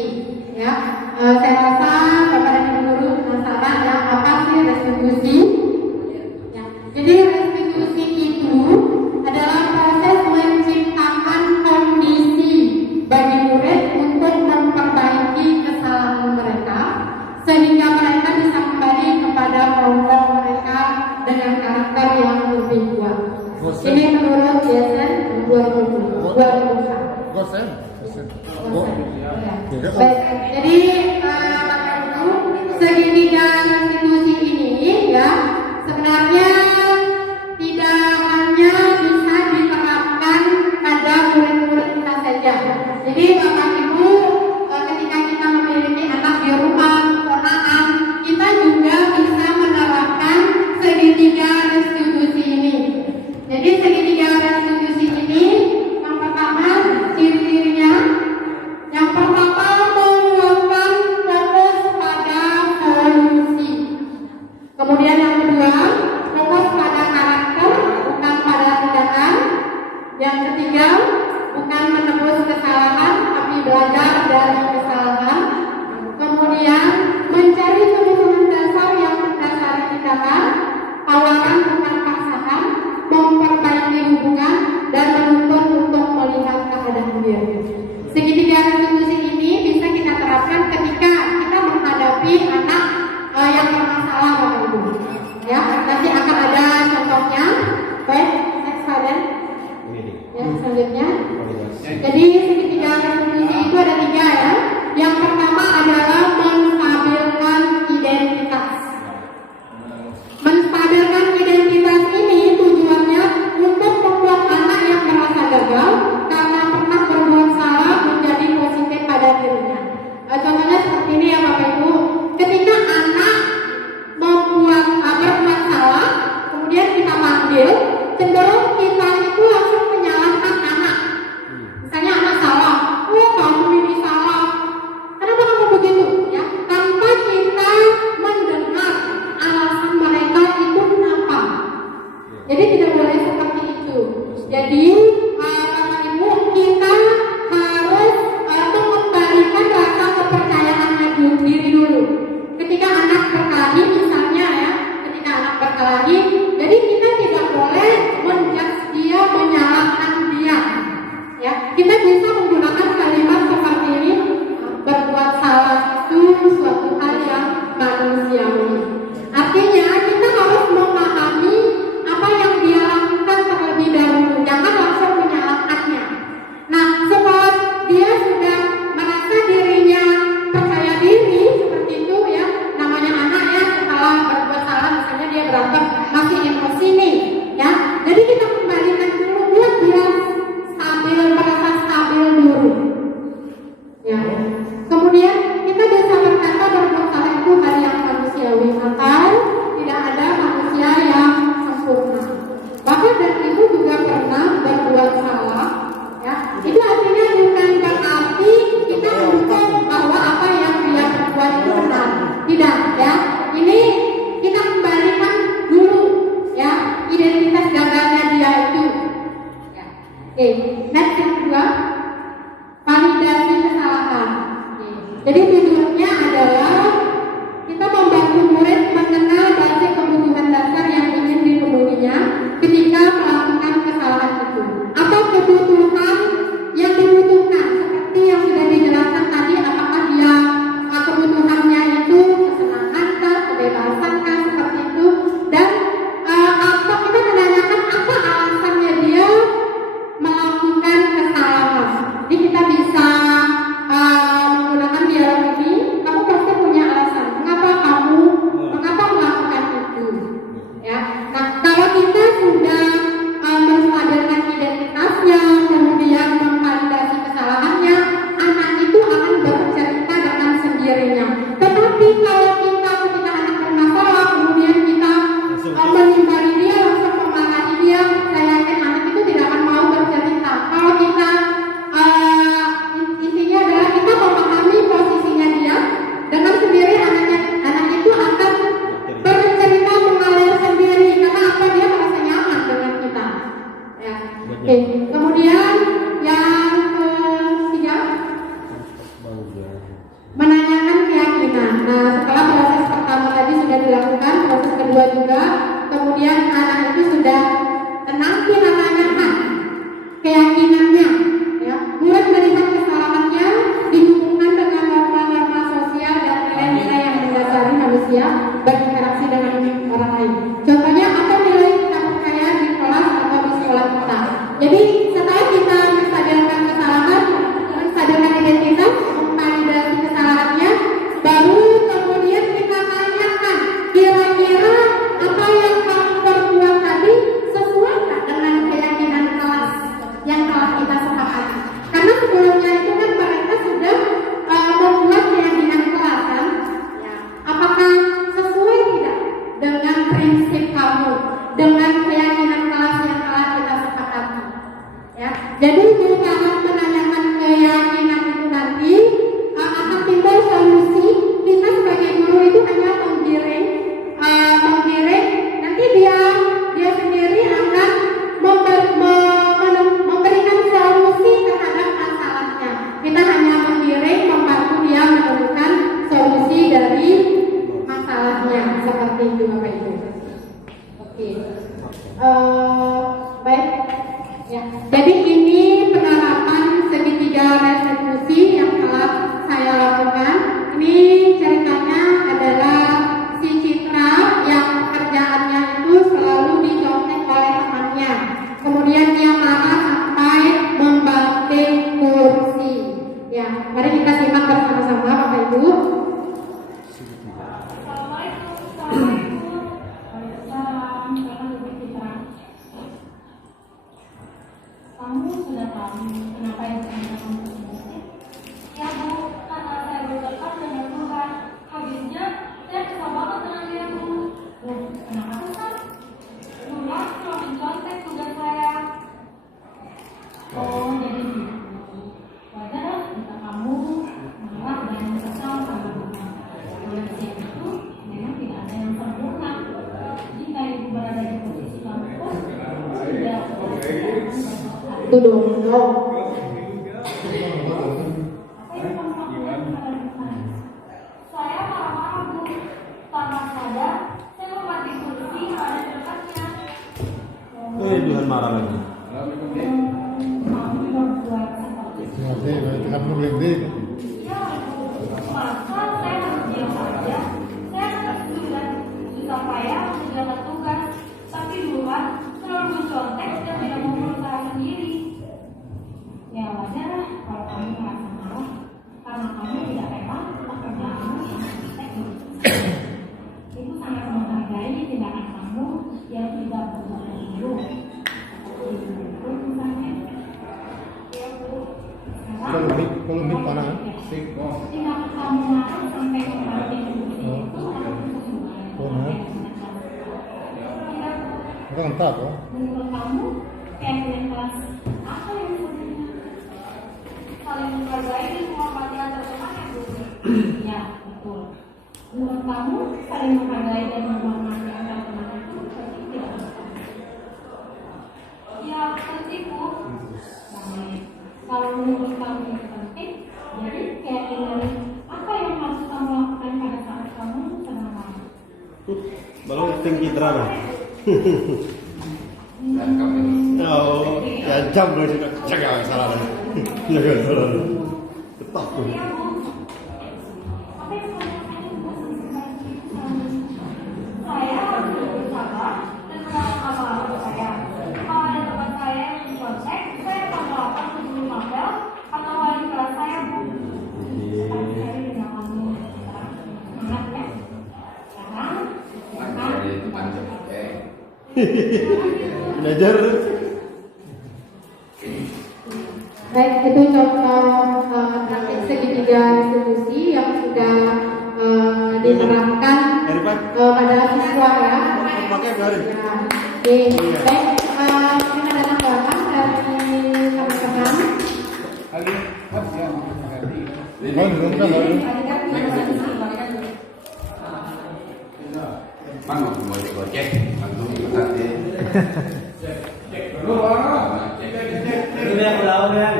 Ya, saya rasa Bapak dan Ibu guru penasaran ya, apa sih restitusi? Ya, jadi restitusi itu adalah proses menciptakan kondisi bagi murid untuk Baik, jadi Bapak Ibu, segitiga institusi ini ya sebenarnya tidak hanya bisa diterapkan pada murid-murid kita saja. Jadi Bapak Ibu, ketika kita memiliki anak di rumah, ponakan, kita juga bisa menerapkan segitiga institusi ini. Jadi segitiga institusi ini yang pertama ciri-cirinya, yang pertama melakukan fokus pada solusi. Kemudian yang kedua fokus pada karakter bukan pada tindakan. Yang ketiga bukan menebus kesalahan tapi belajar dari kesalahan. Kemudian mencari kebutuhan dasar yang mendasari tindakan, tawaran bukan paksaan, memperbaiki hubungan dan menuntut untuk melihat keadaan diri. Segitiga institusi ini bisa kita terapkan ketika kita menghadapi anak yang bermasalah, Bapak Ibu. Ya, nanti akan ada contohnya. Baik, next slide. Ya, selanjutnya. Jadi segitiga institusi itu ada 3 ya. Yang pertama adalah menstabilkan identitas. Menstabilkan identitas ini tujuannya untuk membuat anak yang merasa gagal karena pernah berbuat salah menjadi positif pada dirinya. Contohnya seperti ini ya Bapak Ibu. Ketika anak berbuat salah, kemudian kita panggil, cenderung kita itu langsung menyalahkan anak. Misalnya anak salah, oh kamu ini salah, kenapa kamu begitu? Ya, tanpa kita mendengar alasan mereka itu kenapa. Jadi tidak boleh seperti itu. Jadi Bapak Ibu, kita harus mengembalikan rasa kepercayaannya diri dulu. Ketika anak berkelahi misalnya ya, ketika anak berkelahi, jadi kita tidak boleh menjudge dia, menyalahkan dia. Ya, kita bisa menggunakan kalimat seperti ini, berbuat salah itu suatu hal yang manusiawi. Artinya kita harus memahami apa yang dia lakukan terlebih dahulu, jangan langsung menyalahkannya. Nah, setelah dia sudah merasa dirinya percaya diri seperti itu ya, namanya anak ya, setelah berbuat salah misalnya dia berantem masih emosi nih ya, jadi kita kembalikan dulu buat dia stabil, merasa stabil dulu ya. Kemudian kita bisa berkata berbuat salah itu hal yang manusiawi, atau tidak ada manusia yang sempurna. Bahkan dan itu juga pernah berbuat salah ya, itu artinya bukan berarti kita mendukung bahwa apa yang dia perbuat itu benar, tidak ya. Ini kita kembalikan dulu ya identitas gagalnya dia itu ya. Oke, next yang kedua, validasi kesalahan. Jadi tujuannya adalah kita membantu murid mengenal basis kebutuhan dasar yang ingin dipenuhinya ketika melakukan kesalahan itu. Apa kebutuhan yang dibutuhkan seperti yang sudah dijelaskan tadi, apakah dia kebutuhannya itu kesenangan kah, kebebasan kah, seperti itu. Dan apa kita menanyakan apa alasannya dia melakukan kesalahan. Jadi kita bisa menggunakan dialog ini. Kamu pasti punya alasan mengapa melakukan itu ya. Nah, kalau kita sudah menstabilkan identitasnya, kemudian memvalidasi kesalahannya, anak itu akan bercerita dengan sendirinya. Tetapi kalau kita ketika anak bermasalah kemudian kita menimpali dia, langsung memarahi dia, saya yakin anak itu tidak akan mau bercerita. Kalau kita intinya adalah kita memahami posisinya dia, dengan sendiri anak itu akan bercerita mengalir sendiri karena apa, dia merasa nyaman dengan kita ya. Oke. Kemudian yang ketiga, menanyakan keyakinan. Nah, setelah proses pertama tadi sudah dilakukan, proses kedua juga, kemudian anak itu sudah tenang, kita tanyakan keyakinannya ya. Mulai melihat kesalahannya dihubungkan dengan norma-norma sosial dan nilai-nilai yang mendasari manusia berinteraksi dengan orang lain. Contohnya apa nilai kita percaya di kelas atau di sekolah kita. Jadi setelah kita menstabilkan kesalahan, menstabilkan identitas, Ya, jadi ini penerapan segitiga restitusi yang telah saya lakukan. Ini ceritanya adalah si Citra yang pekerjaannya itu selalu dicontek oleh temannya. Kemudian dia marah sampai membanting kursi. Ya, mari kita simak bersama-sama Bapak Ibu. Kamu sudah tahu kenapa yang saya kamu tersebut? Ya Bu, karena saya berdekat dengan Tuhan. Habisnya saya kesal banget dengan dia Bu. Loh, kenapa kesal? Tuhan telah mencontek tugas saya. Oh, jadi gitu. Wajar lah jika kamu marah dan kesal sama Tuhan. Manusia itu memang tidak ada yang sempurna. Jika ibu berada di posisi kamu pun sudah Itu dong. Saya marah-marah Bu. Tanpa sadar, saya membanting kursi pada dekatnya. Tuhan marah lagi. Kamu berbuat seperti itu. Ya, masa saya harus diam saja? Saya harus susah payah menjalankan tugas. Tapi Tuhan selalu mencontek dan tidak mau berusaha sendiri. Ya wajar lah kalau kamu merasa marah karena kamu tidak rela pekerjaanmu yang teknis. Itu sangat menghargai tindakan kamu yang tidak berburu. Itu misalnya. Ya Bu. Sekarang tindakan kamu marah sampai membanting kursi itu akan sesuai. Menurut kamu keyakinan kelas apa yang sebenarnya? Saling menghargai dan menghormati antar teman yang berbeda. Ya, betul. Menurut kamu saling menghargai dan menghormati antar teman itu penting tidak? Ya, penting Bu. Baik. Kalau menurut kamu itu penting, jadi keyakinan apa yang harus kamu lakukan pada saat kamu sedang marah? Belum tinggi drama. Oh, ya jam dulu sudah jaga salah. Jaga salah. Tetap tuh. Saya harus bersabar dan melakukan apa saya. Kalau ada teman saya yang mencontek, saya akan melakukan guru mapel atau wali kelas saya. Tapi saya tidak kamu semangat ya. Sekarang, Belajar. Baik, itu contoh praktik segitiga restitusi yang sudah diterapkan pada siswa ya. Pakai dari. Oke, baik. Mungkin ada tambahan dari teman-teman. Mana mau gojek, langsung berarti. Ini yang tahu kan?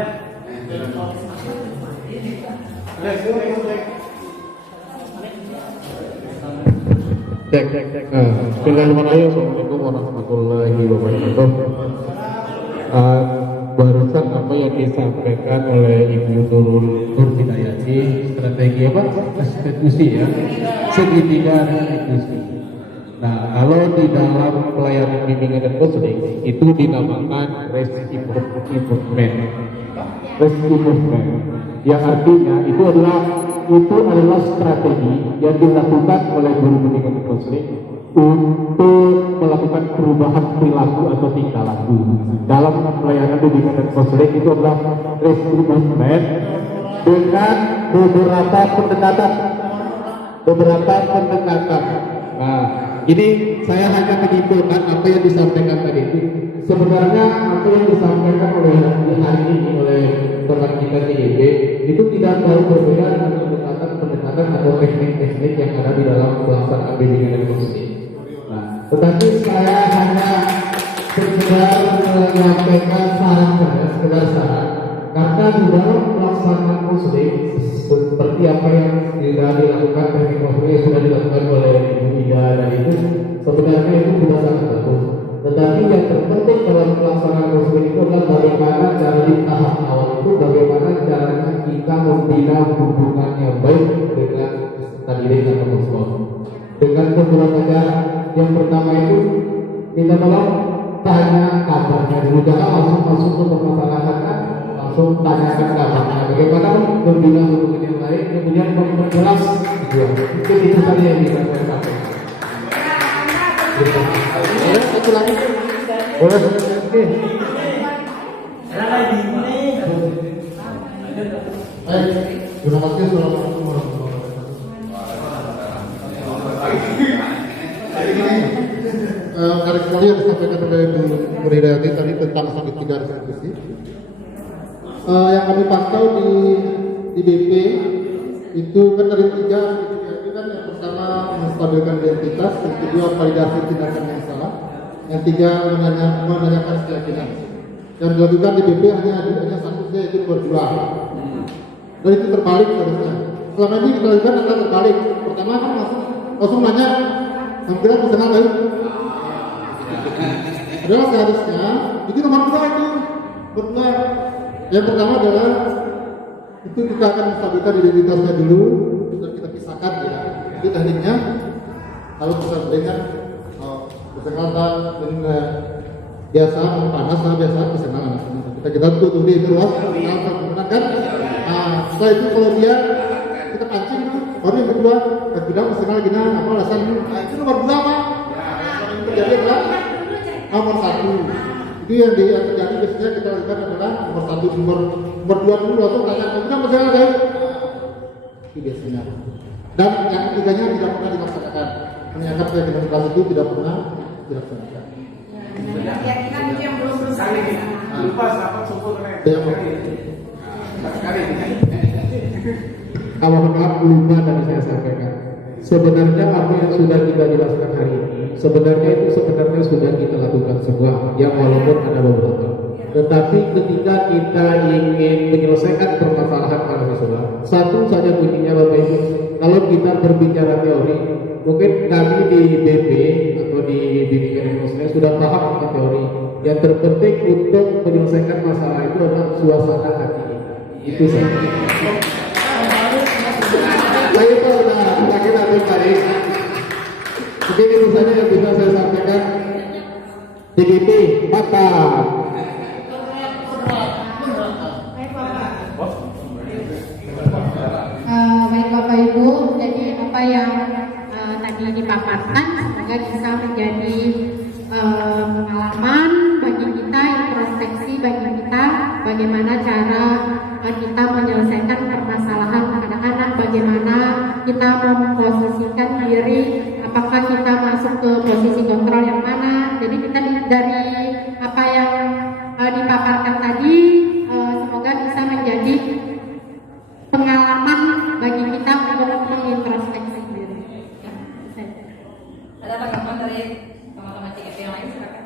Cek. Assalamualaikum warahmatullahi wabarakatuh. Barusan apa yang disampaikan oleh Ibu Nur Hidayati, strategi apa? Restitusi ya, segitiga restitusi. Nah, kalau di dalam pelayanan bimbingan dan konseling itu dinamakan rest improvement, yang artinya itu adalah strategi yang dilakukan oleh guru bimbingan dan konseling untuk melakukan perubahan perilaku atau tingkah laku. Dalam pelayanan bimbingan dan konseling itu adalah rest improvement dengan beberapa pendekatan. Nah, jadi saya hanya menyimpulkan apa yang disampaikan tadi itu. Sebenarnya apa yang disampaikan oleh hari ini oleh teman kita TIB itu tidak jauh berbeda dengan pendekatan atau teknik-teknik yang ada di dalam pelaksanaan bimbingan dan konseling. Nah, tetapi saya hanya sekedar menyampaikan saran saya, karena di dalam pelaksanaan konseling seperti apa yang sudah dilakukan teknik konseling sudah dilakukan oleh Ibu Ida dan itu sebenarnya itu sudah sangat bagus. Tetapi yang terpenting dalam pelaksanaan tersebut itu adalah bagaimana cara di tahap awal itu, bagaimana caranya kita membina hubungan yang baik dengan peserta didik atau siswa. Dengan beberapa cara. Yang pertama itu minta tolong tanya kabarnya dulu, jangan langsung ke permasalahannya, langsung tanyakan kabarnya. Bagaimana membina hubungan yang baik, kemudian memperjelas tujuan. Mungkin itu saja yang bisa saya sampaikan. Satu lagi, boleh? Oke. Terima kasih. Assalamualaikum warahmatullahi wabarakatuh. Menarik sekali yang disampaikan oleh Bu Hidayati tadi tentang segitiga distribusi. Yang kami pantau di BP itu kan dari tiga itu kan yang pertama menstabilkan identitas, yang kedua validasi tindakan yang salah, yang tiga menanyakan keyakinan. Yang dilakukan di BP hanya satu saja, yaitu berdua. Dan itu terbalik seharusnya. Selama ini kita lakukan adalah terbalik. Pertama kan langsung nanya, hampir pesanan baik. Adalah seharusnya itu nomor dua itu berdua. Yang pertama adalah itu kita akan menstabilkan identitasnya dulu, dan kita pisahkan ya. Itu tekniknya. Kalau bisa mendengar bersenggata dengan biasa panas lah biasa bersenggata. Kita tutup di luar, kan? Setelah itu kalau dia kita pancing, baru yang kedua, yang kedua bersenggata gini, apa alasannya? Itu nomor dua pak. Yang terjadi adalah nomor satu. Itu yang terjadi biasanya kita lakukan adalah nomor satu, nomor dua dulu langsung tanya, kemudian berjalan guys. Itu biasanya. Dan yang ketiganya tidak pernah dilaksanakan. Menyiapkan keyakinan kelas itu tidak pernah dilaksanakan. Keyakinan itu yang belum selesai. Lupa sama syukur Kalau maaf lupa tadi saya sampaikan. Sebenarnya apa yang sudah kita jelaskan hari ini, sebenarnya sudah kita lakukan semua, yang walaupun ada beberapa. Tetapi ketika kita ingin menyelesaikan permasalahan para siswa, satu saja kuncinya Bapak Ibu. Kalau kita berbicara teori, mungkin kami di BP atau di bimbingan emosional sudah paham tentang teori. Yang terpenting untuk menyelesaikan masalah itu adalah suasana hati. Itu saja. Saya itu sudah semakin baik. Mungkin itu saja yang bisa saya sampaikan. DGP, mantap. Baik Bapak Ibu, jadi apa yang tadi dipaparkan semoga bisa menjadi pengalaman bagi kita, introspeksi bagi kita, bagaimana cara kita menyelesaikan permasalahan anak-anak, bagaimana kita memposisikan diri, apakah kita masuk ke posisi kontrol yang mana. Jadi kita dari apa yang dipaparkan tadi semoga bisa menjadi pengalaman bagi kita untuk mengintrospeksi diri. Ada tanggapan dari teman-teman CGP yang lain? Silakan.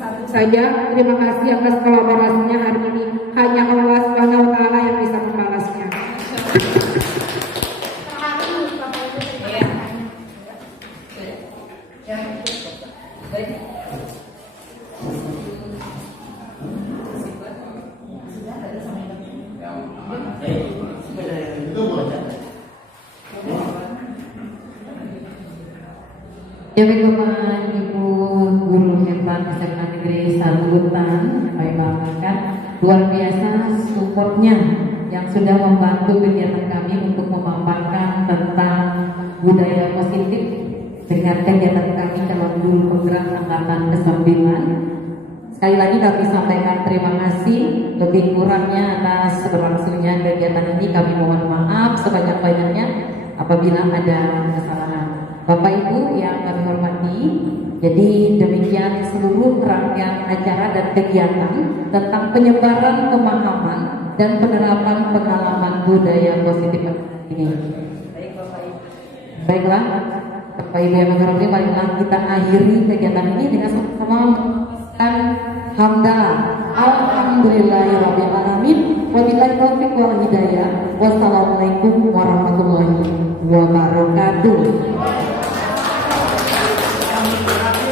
Satu saja, terima kasih atas kolaborasinya hari ini. Hanya Allah Subhanahu wa Ta'ala yang bisa membalasnya. Ya Bapak Ibu guru hebat SMA Negeri Sabutan yang kami banggakan, luar biasa supportnya yang sudah membantu kegiatan kami untuk memaparkan tentang budaya positif dengan kegiatan kami dalam dulu program angkatan ke-9. Sekali lagi kami sampaikan terima kasih, lebih kurangnya atas berlangsungnya kegiatan ini kami mohon maaf sebanyak-banyaknya apabila ada kesalahan. Bapak Ibu yang kami hormati, jadi demikian seluruh rangkaian acara dan kegiatan tentang penyebaran pemahaman dan penerapan pengalaman budaya positif ini. Baiklah, Bapak Ibu yang kami hormati, marilah kita akhiri kegiatan ini dengan sama-sama mengucapkan hamdalah. Alhamdulillahirabbil alamin. Wabillahi taufiq wal hidayah. Wassalamualaikum warahmatullahi wabarakatuh. menghormati